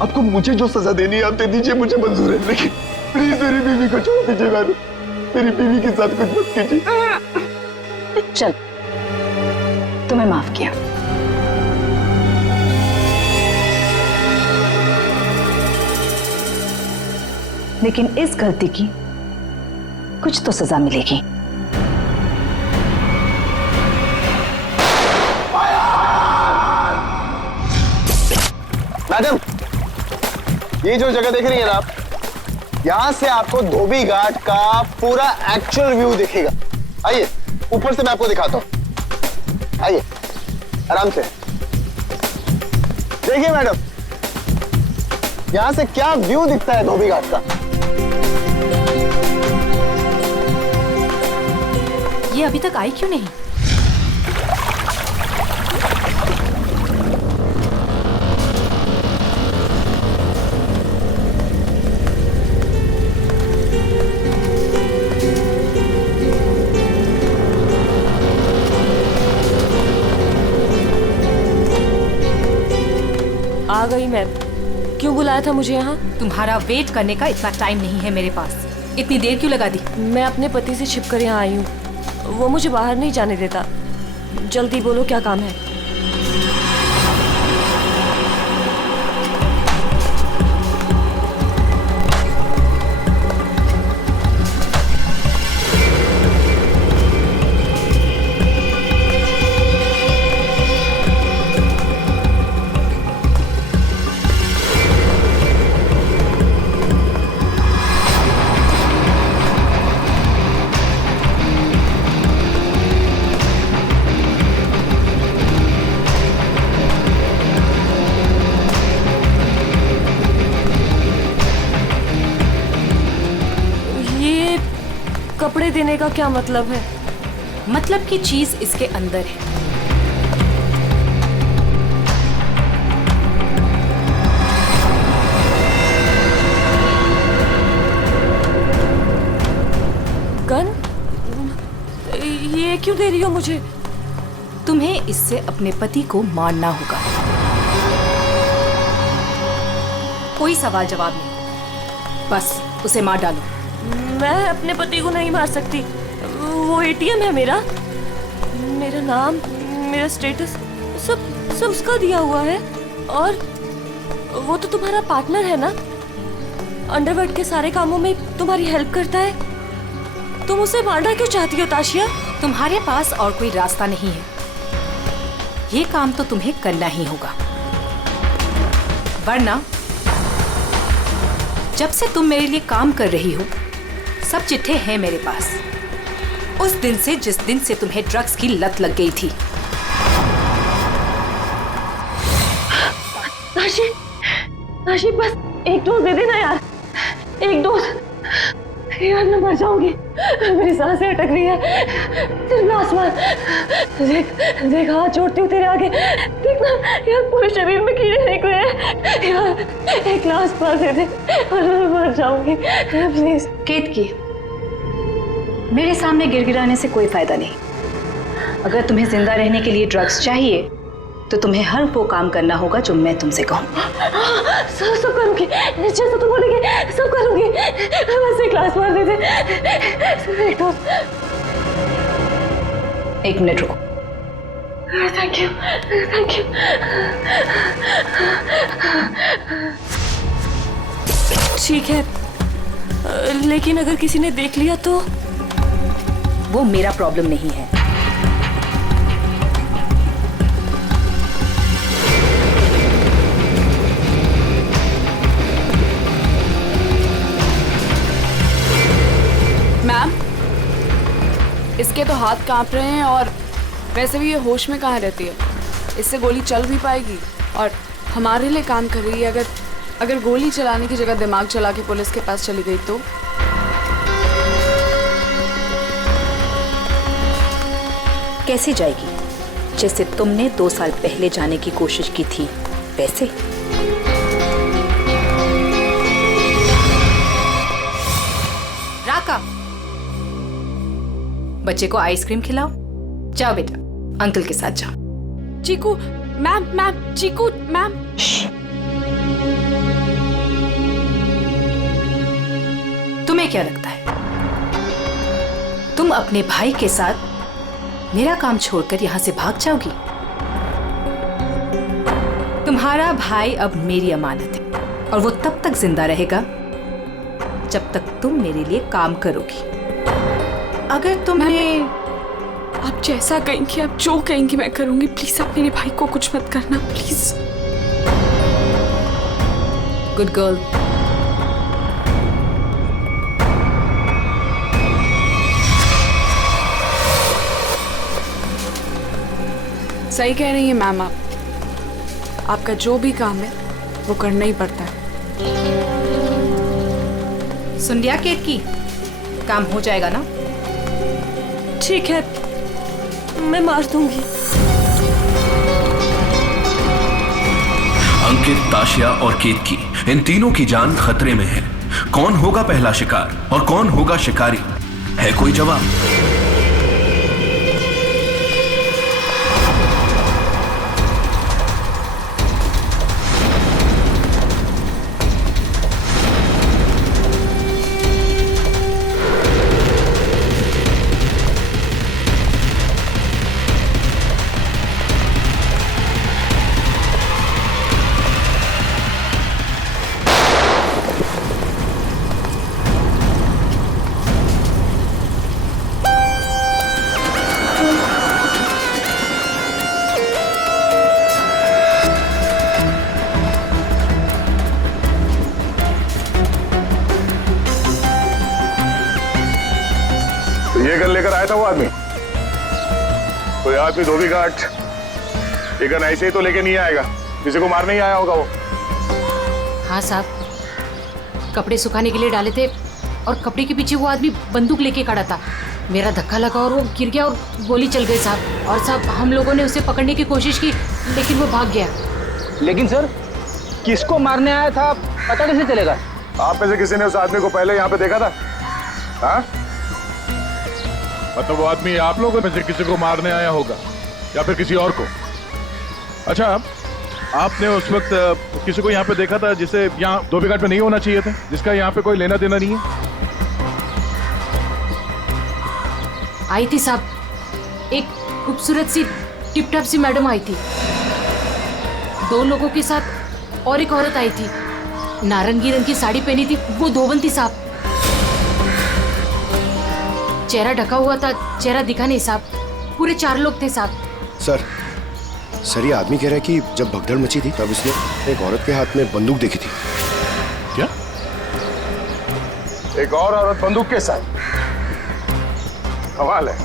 आपको मुझे जो सजा देनी है आप दे दीजिए, मुझे मंजूर है, लेकिन प्लीज मेरी बीवी को छोड़ दीजिए। मैडम, मेरी बीवी के साथ कुछ मत कीजिए। चल, तुम्हें माफ किया। लेकिन इस गलती की कुछ तो सजा मिलेगी। मैडम, ये जो जगह देख रही है ना आप, यहाँ से आपको धोबी घाट का पूरा एक्चुअल व्यू दिखेगा। आइए ऊपर से मैं आपको दिखाता हूँ, आइए आराम से देखिए मैडम, यहाँ से क्या व्यू दिखता है धोबी घाट का। ये अभी तक आई क्यों नहीं? आ गई मैम। क्यों बुलाया था मुझे यहाँ? तुम्हारा वेट करने का इतना टाइम नहीं है मेरे पास। इतनी देर क्यों लगा दी? मैं अपने पति से छिपकर यहाँ आई हूँ, वो मुझे बाहर नहीं जाने देता। जल्दी बोलो क्या काम है? कपड़े देने का क्या मतलब है? मतलब की चीज इसके अंदर है। गन? ये क्यों दे रही हो मुझे? तुम्हें इससे अपने पति को मारना होगा। कोई सवाल जवाब नहीं, बस उसे मार डालो। मैं अपने पति को नहीं मार सकती। वो एटीएम है मेरा, मेरा नाम, मेरा स्टेटस सब उसका दिया हुआ है। और वो तो तुम्हारा पार्टनर है ना, अंडरवर्ल्ड के सारे कामों में तुम्हारी हेल्प करता है। तुम उसे मारना क्यों चाहती हो ताशिया? तुम्हारे पास और कोई रास्ता नहीं है, ये काम तो तुम्हें करना ही होगा, वरना जब से तुम मेरे लिए काम कर रही हो सब चिट्ठे हैं मेरे पास, उस दिन से जिस दिन से तुम्हें ड्रग्स की लत लग गई थी। ताशी बस एक डोज दे देना यार, एक डोज। यार मैं मर जाऊंगी, मेरी सांसें अटक रही है। सिर्फ आसमान देख हाथ जोड़ती हूँ तेरे आगे, देखना यार पूरे शरीर में कीड़े निकले हैं। यार एक ग्लास पास दे दे और मैं मर जाऊंगी प्लीज। केतकी, मेरे सामने गिड़गिड़ाने से कोई फायदा नहीं। अगर तुम्हें जिंदा रहने के लिए ड्रग्स चाहिए तो तुम्हें हर वो काम करना होगा जो मैं तुमसे कहूँ। सब करूंगी, जैसा तुम बोलेगी सब करूंगी। बस एक ग्लास मार दे दे, एक डोज। एक मिनट रुको। Thank you, thank you. ठीक है, लेकिन अगर किसी ने देख लिया तो? वो मेरा प्रॉब्लम नहीं है। मैम, इसके तो हाथ कांप रहे हैं और वैसे भी ये होश में कहाँ रहती है। इससे गोली चल भी पाएगी और हमारे लिए काम कर रही है। अगर गोली चलाने की जगह दिमाग चला के पुलिस के पास चली गई तो? कैसे जाएगी? जैसे तुमने 2 साल पहले जाने की कोशिश की थी वैसे। राका, बच्चे को आइसक्रीम खिलाओ। जाओ बेटा, अंकल के साथ जाओ। चीकू मैम, चीकू मैम। तुम्हें क्या लगता है तुम अपने भाई के साथ मेरा काम छोड़कर यहां से भाग जाओगी? तुम्हारा भाई अब मेरी अमानत है और वो तब तक जिंदा रहेगा जब तक तुम मेरे लिए काम करोगी। अगर तुमने आप जैसा कहेंगी, आप जो कहेंगी मैं करूंगी। प्लीज आप मेरे भाई को कुछ मत करना, प्लीज। Good girl. सही कह रही है मैम आप। आपका जो भी काम है वो करना ही पड़ता है। सुन लिया केतकी, काम हो जाएगा ना? ठीक है, मैं मार दूंगी। अंकित, ताशिया और केतकी, इन तीनों की जान खतरे में है। कौन होगा पहला शिकार और कौन होगा शिकारी? है कोई जवाब? ये गन लेकर आया था वो आदमी? कोई आदमी धोबी घाट ये गन ऐसे ही तो लेके नहीं आएगा, किसी को मारने ही आया होगा वो। हाँ साहब, कपड़े सुखाने के लिए डाले थे और कपड़े के पीछे वो आदमी बंदूक लेके खड़ा था। मेरा धक्का लगा और वो गिर गया और गोली चल गई साहब। और साहब हम लोगों ने उसे पकड़ने की कोशिश की लेकिन वो भाग गया। लेकिन सर, किसको मारने आया था पता कैसे चलेगा? आप में से किसी ने उस आदमी को पहले यहाँ पे देखा था? हाँ? मतलब वो आदमी आप लोगों में से किसी को मारने आया होगा या फिर किसी और को? अच्छा, आपने उस वक्त किसी को यहाँ पे देखा था जिसे यहाँ धोबी घाट में नहीं होना चाहिए था, जिसका यहाँ पे कोई लेना देना नहीं है? आई थी साहब, एक खूबसूरत सी टिप टॉप सी मैडम आई थी। 2 लोगों के साथ और एक औरत आई थी, नारंगी रंग की साड़ी पहनी थी, वो धोबन थी साहब। चेहरा ढका हुआ था, चेहरा दिखा नहीं साहब। पूरे 4 लोग थे साहब। सर ये आदमी कह रहा है कि जब भगदड़ मची थी तब उसने एक औरत के हाथ में बंदूक देखी थी। क्या? एक और औरत बंदूक के साथ? कमाल है।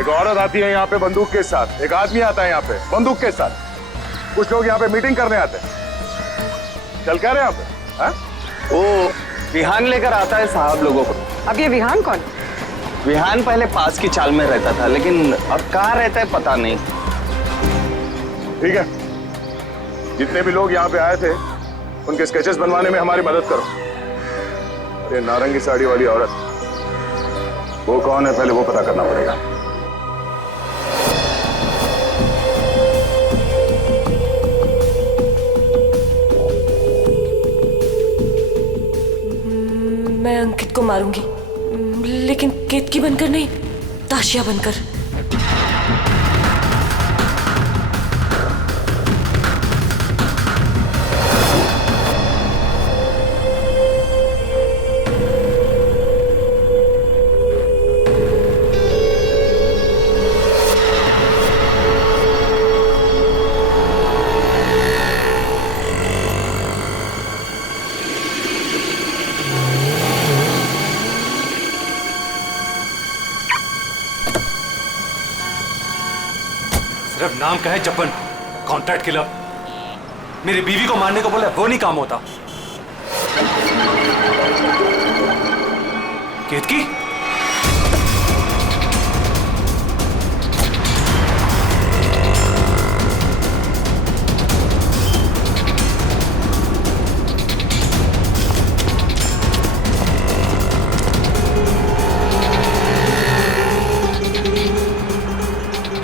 एक औरत आती है यहाँ पे बंदूक के साथ, एक आदमी आता है यहाँ पे बंदूक के साथ। कुछ लोग यहाँ पे मीटिंग करने आते हैं। चल क्या रहे यहाँ पे? हाँ? वो विहान लेकर आता है साहब लोगों को। अब ये विहान कौन? विहान पहले पास की चाल में रहता था, लेकिन अब कहाँ रहता है पता नहीं। ठीक है, जितने भी लोग यहाँ पे आए थे उनके स्केचेस बनवाने में हमारी मदद करो। ये नारंगी साड़ी वाली औरत, वो कौन है पहले वो पता करना पड़ेगा। मैं अंकित को मारूंगी, लेकिन केतकी बनकर नहीं, ताशिया बनकर। सिर्फ नाम का है जपन, कॉन्ट्रैक्ट किलर। मेरी बीवी को मारने को बोले वो नहीं काम होता। केतकी,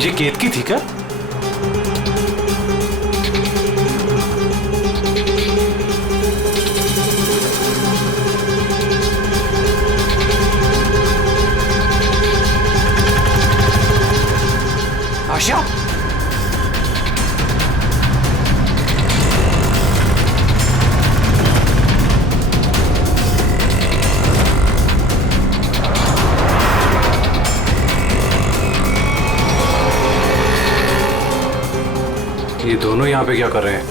ये केतकी थी क्या? आशा, ये दोनों यहाँ पे क्या कर रहे हैं?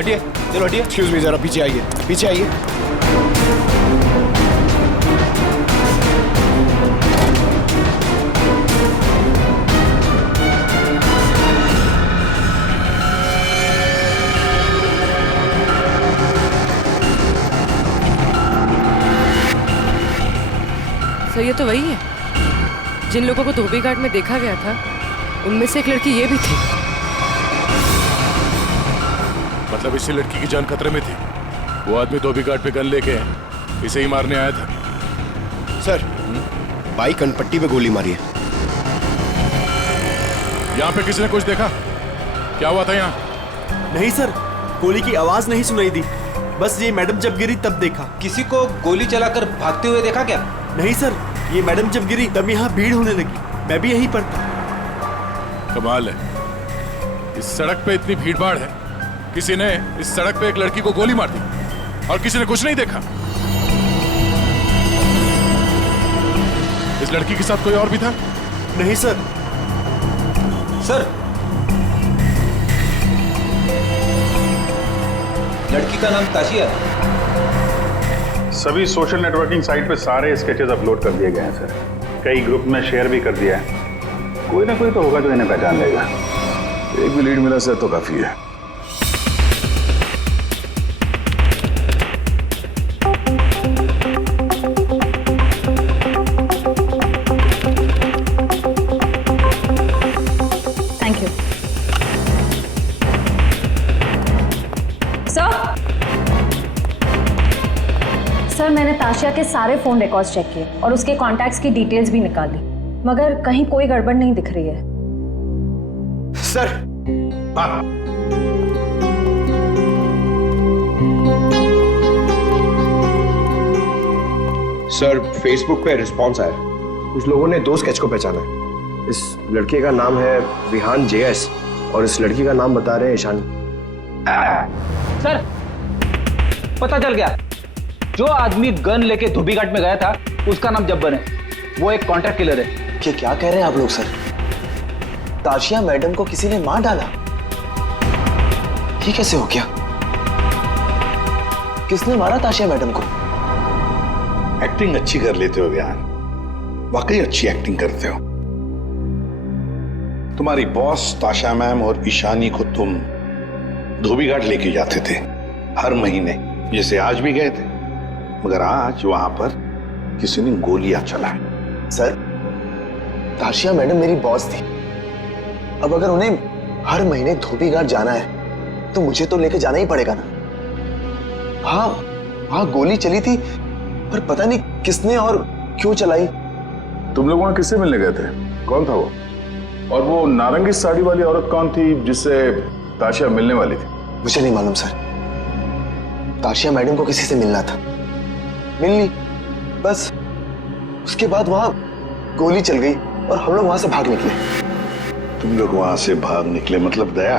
हटिए, चलो हटिए। एक्सक्यूज मी, जरा पीछे आइए, पीछे आइए। सर ये तो वही है जिन लोगों को धोबी घाट में देखा गया था, उनमें से एक लड़की ये भी थी। मतलब इसी लड़की की जान खतरे में थी। वो आदमी धोबी घाट पे गन लेके इसे ही मारने आया था। सर, बाई कनपट्टी पे गोली मारी है। यहाँ पे किसी ने कुछ देखा? क्या हुआ था यहाँ? नहीं सर, गोली की आवाज नहीं सुनाई दी, बस ये मैडम जब गिरी तब देखा। किसी को गोली चलाकर भागते हुए देखा क्या? नहीं सर, ये मैडम जब गिरी तब यहाँ भीड़ होने लगी, मैं भी यहीं पर था। कमाल है, इस सड़क पे इतनी भीड़ भाड़ है, किसी ने इस सड़क पे एक लड़की को गोली मार दी और किसी ने कुछ नहीं देखा। इस लड़की के साथ कोई और भी था? नहीं सर। सर, लड़की का नाम ताशिया है। सभी सोशल नेटवर्किंग साइट पे सारे स्केचेस अपलोड कर दिए गए हैं सर। कई ग्रुप में शेयर भी कर दिया है। कोई ना कोई तो होगा जो इन्हें पहचान लेगा। एक भी लीड मिला सर तो काफी है। थैंक यू सर, मैंने ताशिया के सारे फोन रिकॉर्ड्स चेक किए और उसके कॉन्टैक्ट्स की डिटेल्स भी निकाली, मगर कहीं कोई गड़बड़ नहीं दिख रही है। सर, सर, फेसबुक पे रिस्पॉन्स आया। कुछ लोगों ने दो स्केच को पहचाना है। इस लड़के का नाम है विहान JS और इस लड़की का नाम बता रहे हैं ईशानी। सर, पता चल गया, जो आदमी गन लेके धोबी घाट में गया था उसका नाम जब्बर है। वो एक कॉन्ट्रैक्ट किलर है। क्या कह रहे हैं आप लोग सर? ताशिया मैडम को किसी ने मार डाला? ये कैसे हो गया? किसने मारा ताशिया मैडम को? एक्टिंग अच्छी कर लेते हो विहान, वाकई अच्छी एक्टिंग करते हो। तुम्हारी बॉस ताशा मैम और ईशानी को तुम धोबी घाट लेके जाते थे हर महीने, जैसे आज भी गए थे, मगर आज वहां पर किसी ने गोलियां चलाई। सर, ताशिया मैडम मेरी बॉस थी। अब अगर उन्हें हर महीने धोबी घाट जाना है तो मुझे तो लेके जाना ही पड़ेगा ना। हाँ, वहां गोली चली थी, पर पता नहीं किसने और क्यों चलाई। तुम लोगों ने किससे मिलने गए थे? कौन था वो? और वो नारंगी साड़ी वाली औरत कौन थी जिससे ताशिया मिलने वाली थी? मुझे नहीं मालूम सर। ताशिया मैडम को किसी से मिलना था, मिल ली, बस। उसके बाद वहां गोली चल गई और हम लोग वहां से भाग निकले। तुम लोग वहां से भाग निकले मतलब दया?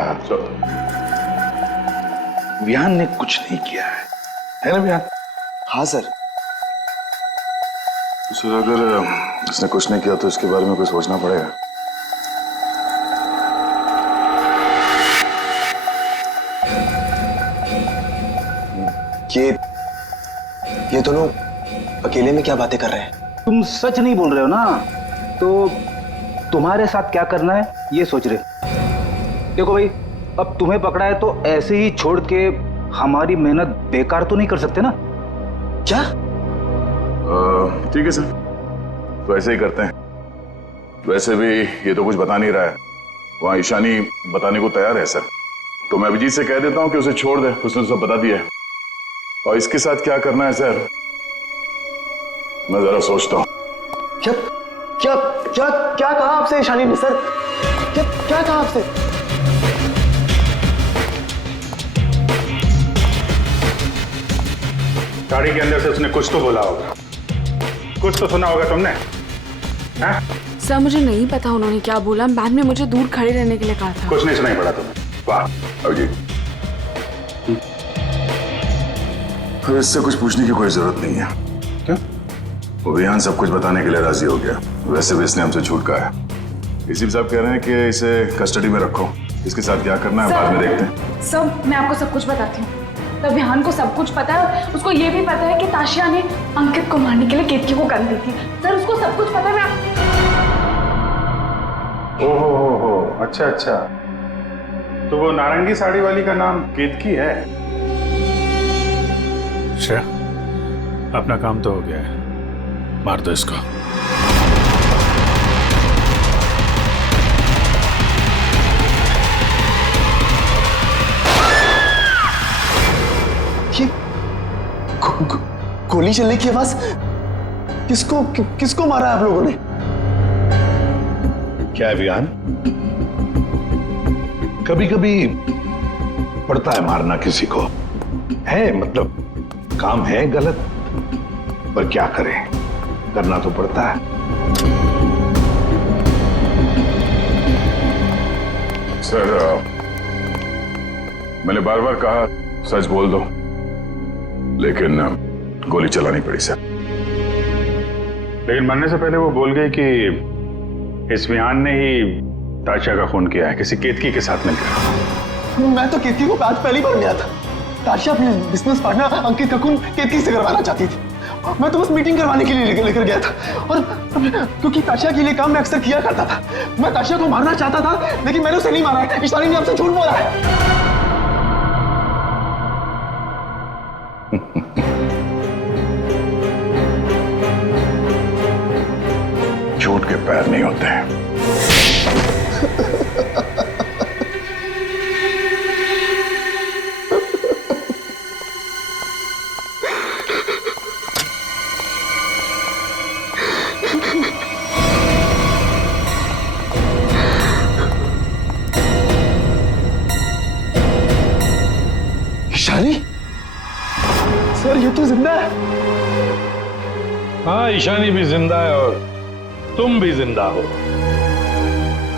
विहान ने कुछ नहीं किया है ना विहान? हाँ सर। सर, अगर इसने कुछ नहीं किया तो इसके बारे में कुछ सोचना पड़ेगा। ये दोनों अकेले में क्या बातें कर रहे हैं? तुम सच नहीं बोल रहे हो ना, तो तुम्हारे साथ क्या करना है ये सोच रहे। देखो भाई, अब तुम्हें पकड़ा है तो ऐसे ही छोड़ के हमारी मेहनत बेकार तो नहीं कर सकते ना। क्या? ठीक है सर, तो ऐसे ही करते हैं। वैसे भी ये तो कुछ बता नहीं रहा है, वहां ईशानी बताने को तैयार है सर, तो मैं अभिजीत से कह देता हूं कि उसे छोड़ दे, उसने सब बता दिया है। और इसके साथ क्या करना है सर, मैं जरा सोचता हूं। क्या क्या क्या क्या कहा आपसे ईशानी ने सर? क्या क्या कहा आपसे? गाड़ी के अंदर से उसने कुछ तो बोला होगा, कुछ तो सुना होगा तुमने। हाँ? सर, मुझे नहीं पता उन्होंने क्या बोला। मैम ने मुझे दूर खड़े रहने के लिए कहा था। कुछ नहीं सुनाई पड़ा तुम्हें? वाह अभिजीत, फिर इससे कुछ पूछने की कोई जरूरत नहीं है। क्या? वो विहान सब कुछ बताने के लिए राजी हो गया। वैसे भी इसने हमसे झूठ कहा है। एसीपी साहब कह रहे हैं कि इसे कस्टडी में रखो इसके साथ क्या करना है बाद में देखते हैं। सब मैं आपको सब कुछ बताती हूँ। तब विहान को सब कुछ पता है, उसको ये भी पता है कि ताशिया ने अंकित को मारने के लिए केतकी को गन दी थी। सर उसको सब कुछ पता है। ओहो, अच्छा अच्छा, तो वो नारंगी साड़ी वाली का नाम केतकी है। श्रेया, अपना काम तो हो गया है, मार दो इसको। ये गोली चलने की आवाज, किसको मारा है आप लोगों ने? क्या है विहान, कभी कभी पड़ता है मारना किसी को, है मतलब काम है गलत, पर क्या करें, करना तो पड़ता है। सर, मैंने बार बार कहा सच बोल दो, लेकिन गोली चलानी पड़ी सर। लेकिन मरने से पहले वो बोल गई कि इस विहान ने ही ताशिया का खून किया है, किसी केतकी के साथ मिलकर। मैं तो केतकी को आज पहली बार मिला था। ताशिया अपने बिजनेस पार्टनर अंकित का खून केतकी से करवाना चाहती थी। मैं तो बस मीटिंग करवाने के लिए लेकर गया था, और क्योंकि ताशिया के लिए काम मैं अक्सर किया करता था। मैं ताशिया को मारना चाहता था, लेकिन मैंने उसे नहीं मारा है। ईशानी ने आपसे झूठ बोला है। झूठ के पैर नहीं होते हैं। ईशानी, सर ये तो जिंदा है। हाँ, ईशानी भी जिंदा है और तुम भी जिंदा हो।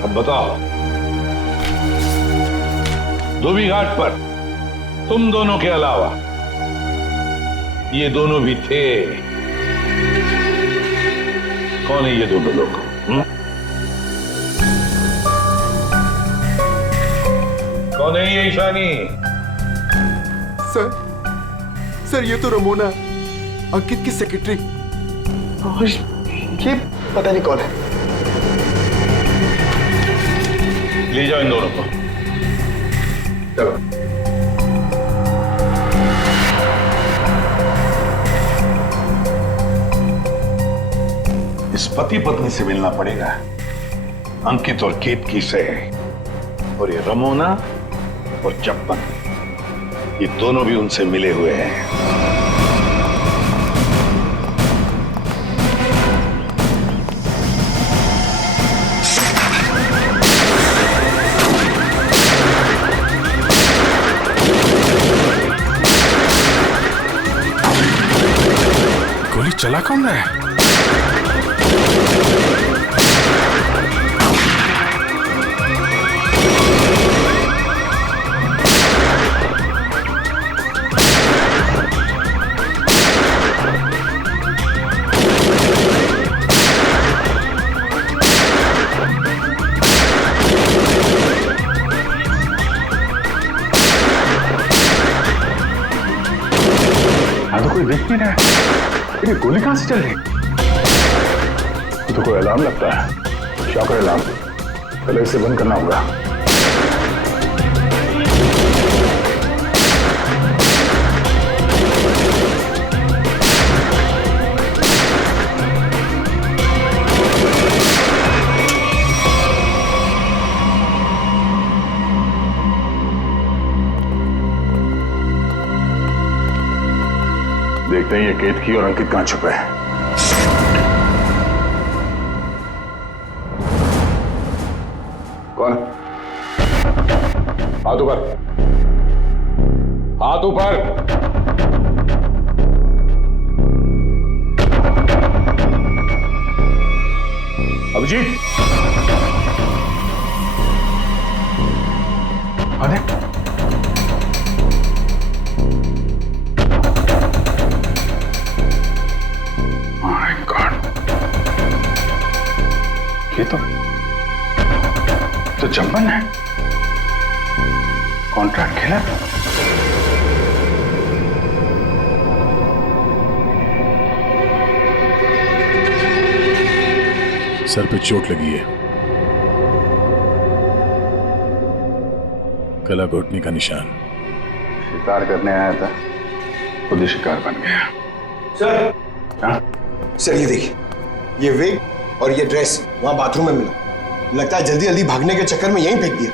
अब बताओ, धोबी घाट पर तुम दोनों के अलावा ये दोनों भी थे। कौन है ये दोनों लोग? कौन है ये ईशानी? सर ये तो रमोना, अंकित की सेक्रेटरी। ये पता नहीं कौन है। ले जाओ इन दोनों को। चलो। इस पति पत्नी से मिलना पड़ेगा, अंकित और केतकी से। और ये रमोना और चप्पन, ये दोनों भी उनसे मिले हुए हैं। गोली चला कौन रहा है? तो कोई देख नहीं रहा है। ये गोली कहां से चल रही? तो कोई अलार्म लगता है, शॉकर अलार्म। पहले इसे बंद करना होगा। देखते हैं ये केतकी और अंकित कहां छुपे हैं। कौन? हाथ ऊपर, हाथ ऊपर। अभिजीत, अरे ये तो चंपन है। कॉन्ट्रैक्ट खेला था। सर पे चोट लगी है, गला घोटने का निशान। शिकार करने आया था, खुद ही शिकार बन गया। सर हाँ? सर ये देखिए, ये विग और ये ड्रेस वहां बाथरूम में मिला। लगता है जल्दी जल्दी भागने के चक्कर में यहीं फेंक दिया।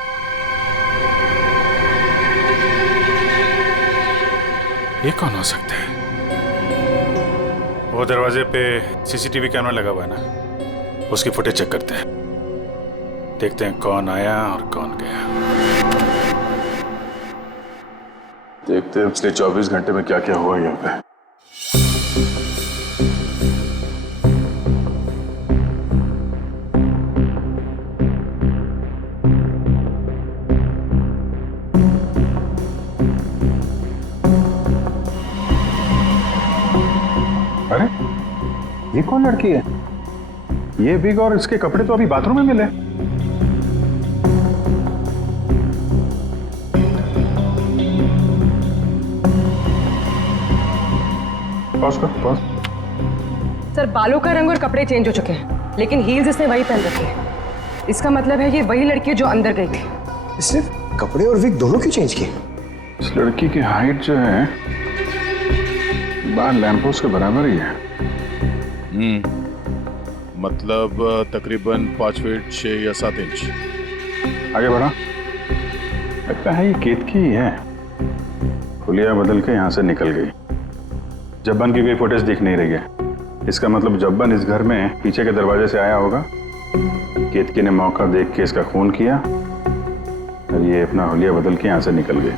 ये कौन हो सकता है? वो दरवाजे पे सीसीटीवी कैमरा लगा हुआ है ना, उसकी फुटेज चेक करते हैं, देखते हैं कौन आया और कौन गया। देखते हैं पिछले 24 घंटे में क्या क्या हुआ यहाँ पे। अरे ये कौन लड़की है? ये विग और इसके कपड़े तो अभी बाथरूम में मिले। पॉज कर, पॉज। सर बालों का रंग और कपड़े चेंज हो चुके हैं, लेकिन हील्स इसने वही पहन रखे हैं। इसका मतलब है ये वही लड़की है जो अंदर गई थी। इसने कपड़े और विग दोनों क्यों चेंज किए? इस लड़की की हाइट जो है बाहर लैंपोस्ट के बराबर ही है। मतलब तकरीबन 5 फीट 6 या 7 इंच। आगे बढ़ा। लगता है ये केतकी ही है। हुलिया बदल के यहाँ से निकल गई। जब्बन की कोई फुटेज दिख नहीं रही है। इसका मतलब जब्बन इस घर में पीछे के दरवाजे से आया होगा। केतकी ने मौका देख के इसका खून किया और ये अपना हुलिया बदल के यहाँ से निकल गए।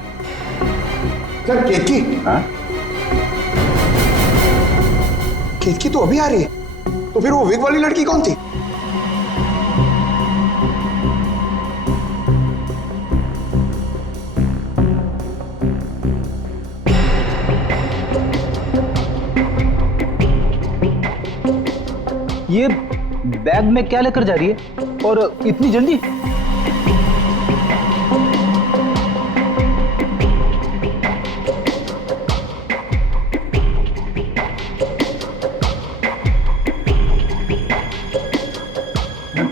सर केतकी? हाँ? केतकी तो अभी आ रही है, तो फिर वो विग वाली लड़की कौन थी? ये बैग में क्या लेकर जा रही है और इतनी जल्दी?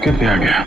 कितने आ गया?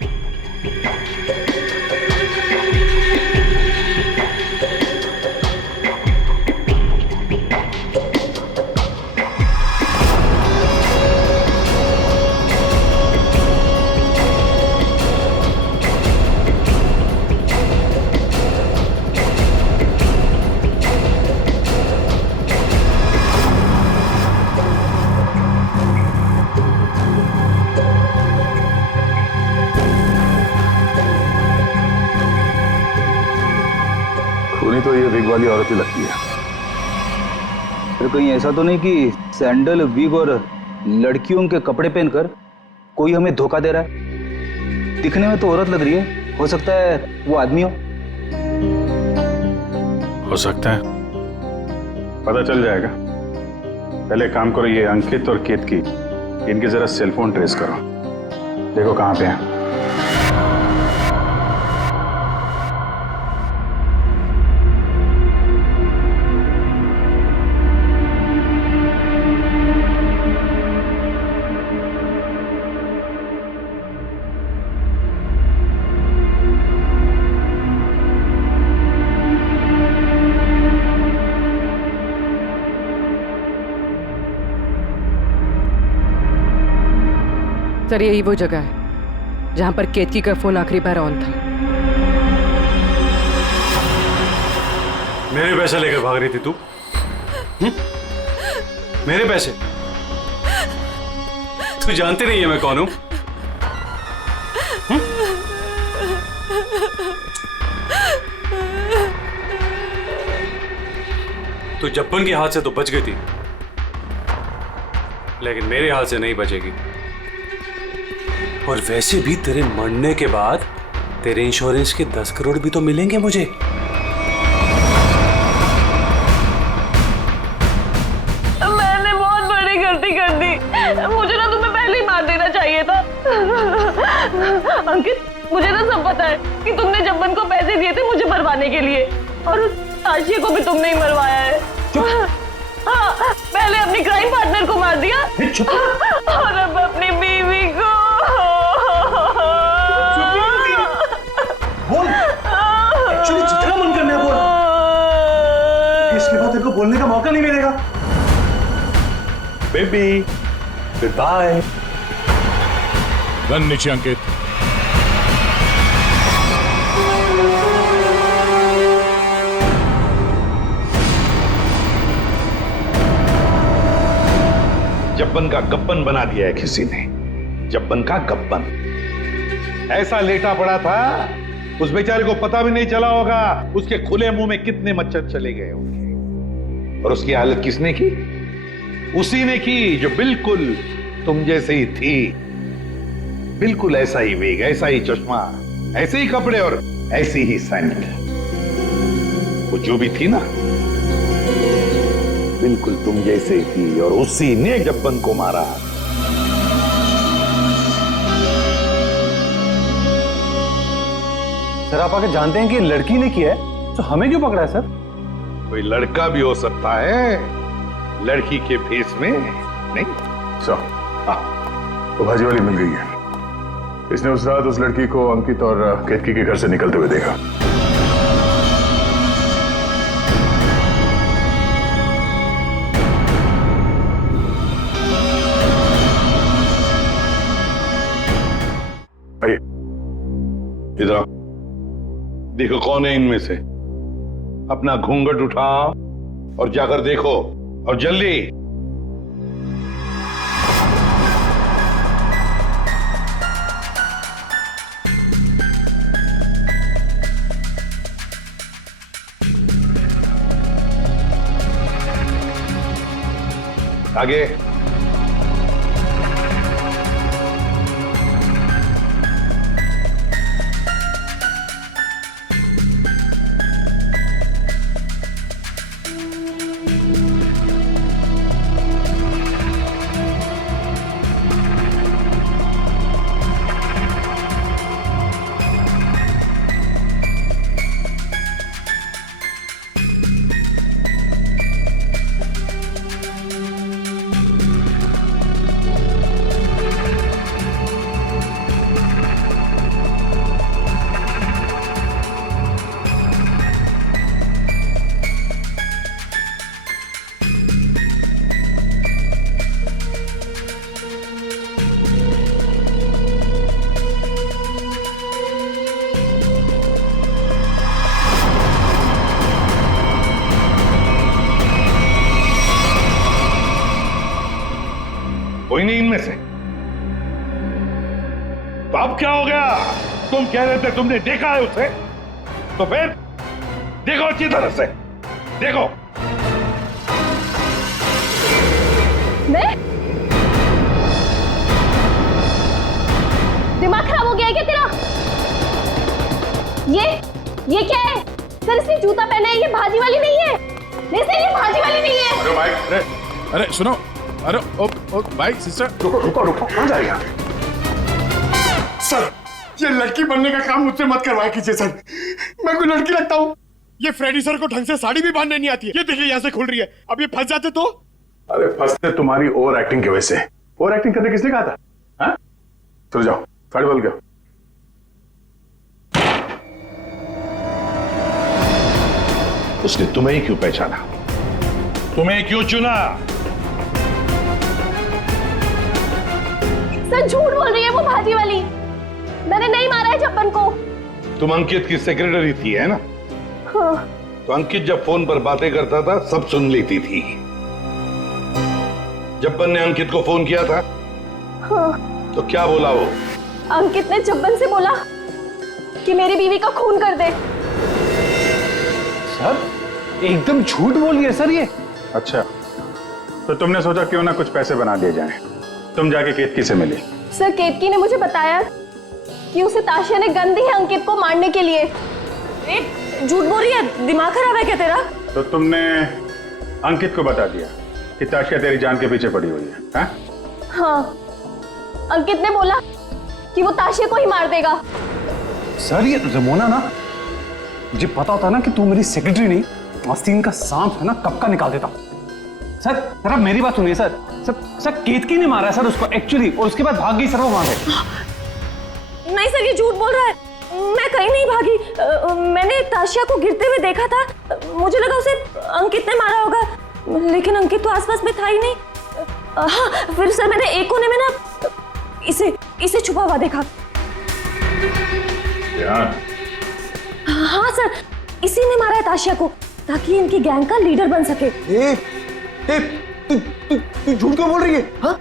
तो ये विग वाली औरत ही लगती है। फिर कहीं ऐसा तो नहीं कि सैंडल, विग और लड़कियों के कपड़े पहनकर कोई हमें धोखा दे रहा है? दिखने में तो औरत लग रही है, हो सकता है वो आदमी हो सकता है, पता चल जाएगा। पहले काम करो, ये अंकित और केतकी, इनके जरा सेलफोन ट्रेस करो, देखो कहाँ पे हैं। सर यही वो जगह है जहां पर केतकी का फोन आखिरी बार ऑन था। मेरे पैसे लेकर भाग रही थी तू? मेरे पैसे? तू जानती नहीं है मैं कौन हूं? तू जब्बन के हाथ से तो बच गई थी, लेकिन मेरे हाथ से नहीं बचेगी। और वैसे भी तेरे मरने के बाद तेरे इंश्योरेंस के 10 करोड़ भी तो मिलेंगे मुझे। मैंने बहुत बड़ी गलती कर दी, मुझे ना तुम्हें पहले ही मार देना चाहिए था। अंकित, मुझे ना सब पता है कि तुमने जब्बन को पैसे दिए थे मुझे मरवाने के लिए, और उस ताशिया को भी तुमने ही मरवाया है। हाँ, पहले अपनी क्राइम पार्टनर को मार दिया और अब अपनी बीवी को। बोल, एक्चुअली जितना मन करना है बोल, इसके बाद तेरे को बोलने का मौका नहीं मिलेगा। Baby, good bye. गन नीचे अंकित। जब्बन का गब्बन बना दिया है किसी ने, जब्बन का गब्बन। ऐसा लेटा पड़ा था उस बेचारे को पता भी नहीं चला होगा उसके खुले मुंह में कितने मच्छर चले गए होंगे। और उसकी हालत किसने की? उसी ने की जो बिल्कुल तुम जैसे ही थी, बिल्कुल ऐसा ही वेग, ऐसा ही चश्मा, ऐसे ही कपड़े और ऐसी ही सैंडल। वो जो भी थी ना, बिल्कुल तुम जैसे ही थी और उसी ने जब्बन को मारा। सर आप आके जानते हैं कि लड़की ने किया है, तो हमें क्यों पकड़ा है सर? कोई लड़का भी हो सकता है, लड़की के फेस में नहीं। तो भाजी वाली मिल गई है। इसने उस रात उस लड़की को अंकित और केतकी के घर से निकलते हुए देखा। आइए इधर देखो कौन है इनमें से। अपना घूंघट उठाओ और जाकर देखो, और जल्दी। आगे। कोई नहीं इनमें से। तो अब क्या हो गया? तुम कह रहे थे तुमने देखा है उसे, तो फिर देखो अच्छी तरह से देखो। मैं? दिमाग खराब हो गया है क्या तेरा? ये क्या है? सर इसने जूता पहना है, ये भाजी वाली नहीं है। नहीं सर ये भाजी वाली नहीं है। अरे भाई, अरे सुनो, अरे ओ भाई सिस्टर, रुको कहाँ जाएगा? सर ये लड़की बनने का काम मुझसे मत करवाया कीजिए सर, मैं कोई लड़की लगता हूँ? ये फ्रेडी सर को ढंग से साड़ी भी बांधने नहीं आती है। ये देखिए यहाँ से खुल रही है, अब ये फंस जाते तो? अरे फंसते तुम्हारी ओवर एक्टिंग की वजह से। ओवर एक्टिंग करने किसने कहा था? हाँ? चलो जाओ, साड़ी बदल गया। उसने तुम्हें ही क्यों पहचाना? तुम्हें क्यों चुना? सर झूठ बोल रही है वो भाजी वाली, मैंने नहीं मारा है जब्बन को। तुम अंकित की सेक्रेटरी थी है ना? हाँ। तो अंकित जब फोन पर बातें करता था सब सुन लेती थी। जब्बन ने अंकित को फोन किया था? हाँ। तो क्या बोला वो? अंकित ने जब्बन से बोला कि मेरी बीवी का खून कर दे। सर एकदम झूठ बोली है सर ये। अच्छा, तो तुमने सोचा क्यों ना कुछ पैसे बना दिए जाएं। तुम जाके केतकी से मिली? सर केतकी ने मुझे बताया कि उसे ताशिया ने गन दी है अंकित को मारने के लिए। झूठ बोल रही है, दिमाग खराब है क्या तेरा? तो तुमने अंकित को बता दिया कि ताशिया तेरी जान के पीछे पड़ी हुई है? हाँ? हाँ, अंकित ने बोला कि वो ताशिया को ही मार देगा। सर ये रमोना ना मुझे पता होता ना कि तू मेरी सेक्रेटरी नहीं, आस्तीन का सांप है ना, कब का निकाल देता। सर सर आप मेरी बात सुनिए सर। सर केतकी ने मारा है सर उसको एक्चुअली, और उसके बाद भाग गई सर वो वहां से। नहीं सर, ये झूठ बोल रहा है। मैं कहीं नहीं भागी। मैंने ताशिया को गिरते हुए देखा था। मुझे लगा उसे अंकित ने मारा होगा, लेकिन अंकित तो आसपास में था ही नहीं। हाँ, फिर सर मैंने एक कोने में ना इसे छुपा हुआ देखा। हाँ सर, इसी ने मारा है ताशिया को ताकि इनकी गैंग का लीडर बन सके। तू झूठ क्यों बोल रही है? हाँ,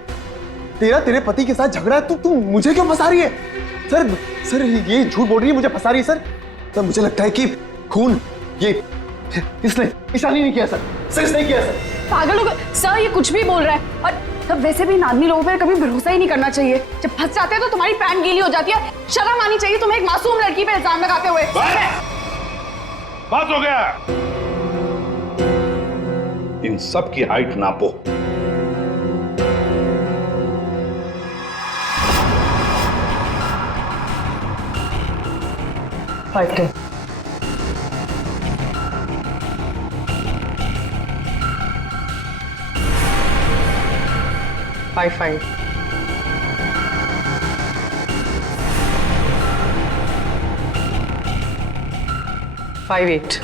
तेरे पति के साथ झगड़ा है, तू मुझे क्यों फंसा रही है? सर ये झूठ बोल रही है, मुझे फंसा रही है सर। तो मुझे लगता है कि खून ये इसने ईशानी ने किया सर इसने किया सर। पागल हो गए सर, ये कुछ भी बोल रहा है। और तब वैसे भी इन आदमी लोगों पर कभी भरोसा ही नहीं करना चाहिए। जब फंस जाते हैं तो तुम्हारी पैंट गीली हो जाती है। शर्म आनी चाहिए तुम्हें एक मासूम लड़की पे इल्जाम लगाते हुए। बात हो गया। इन सब की हाइट नापो। फाइव 5 8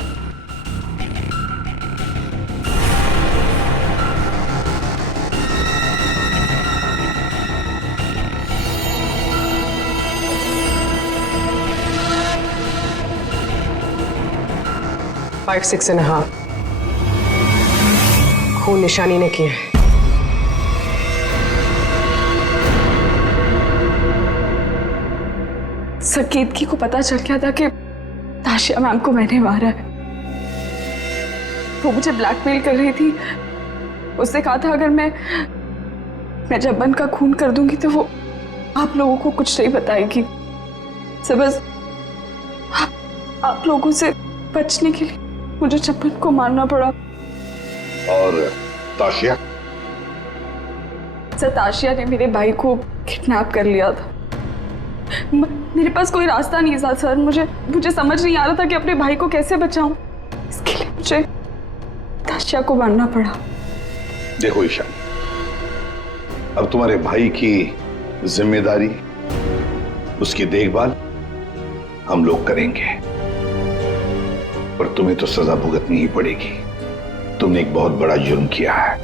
5 6.5 खून निशानी ने किया है। सर केतकी को पता चल गया था कि ताशिया मैम को मैंने मारा है। वो मुझे ब्लैकमेल कर रही थी। उसने कहा था अगर मैं जब्बन का खून कर दूंगी तो वो आप लोगों को कुछ नहीं बताएगी। सर बस आप लोगों से बचने के लिए मुझे जब्बन को मारना पड़ा। और ताशिया? सर ताशिया ने मेरे भाई को किडनैप कर लिया था। मेरे पास कोई रास्ता नहीं था सर। मुझे समझ नहीं आ रहा था कि अपने भाई को कैसे बचाऊं। इसके लिए मुझे ताशिया को मारना पड़ा। देखो ईशान, अब तुम्हारे भाई की जिम्मेदारी, उसकी देखभाल हम लोग करेंगे, पर तुम्हें तो सजा भुगतनी ही पड़ेगी। तुमने एक बहुत बड़ा जुर्म किया है।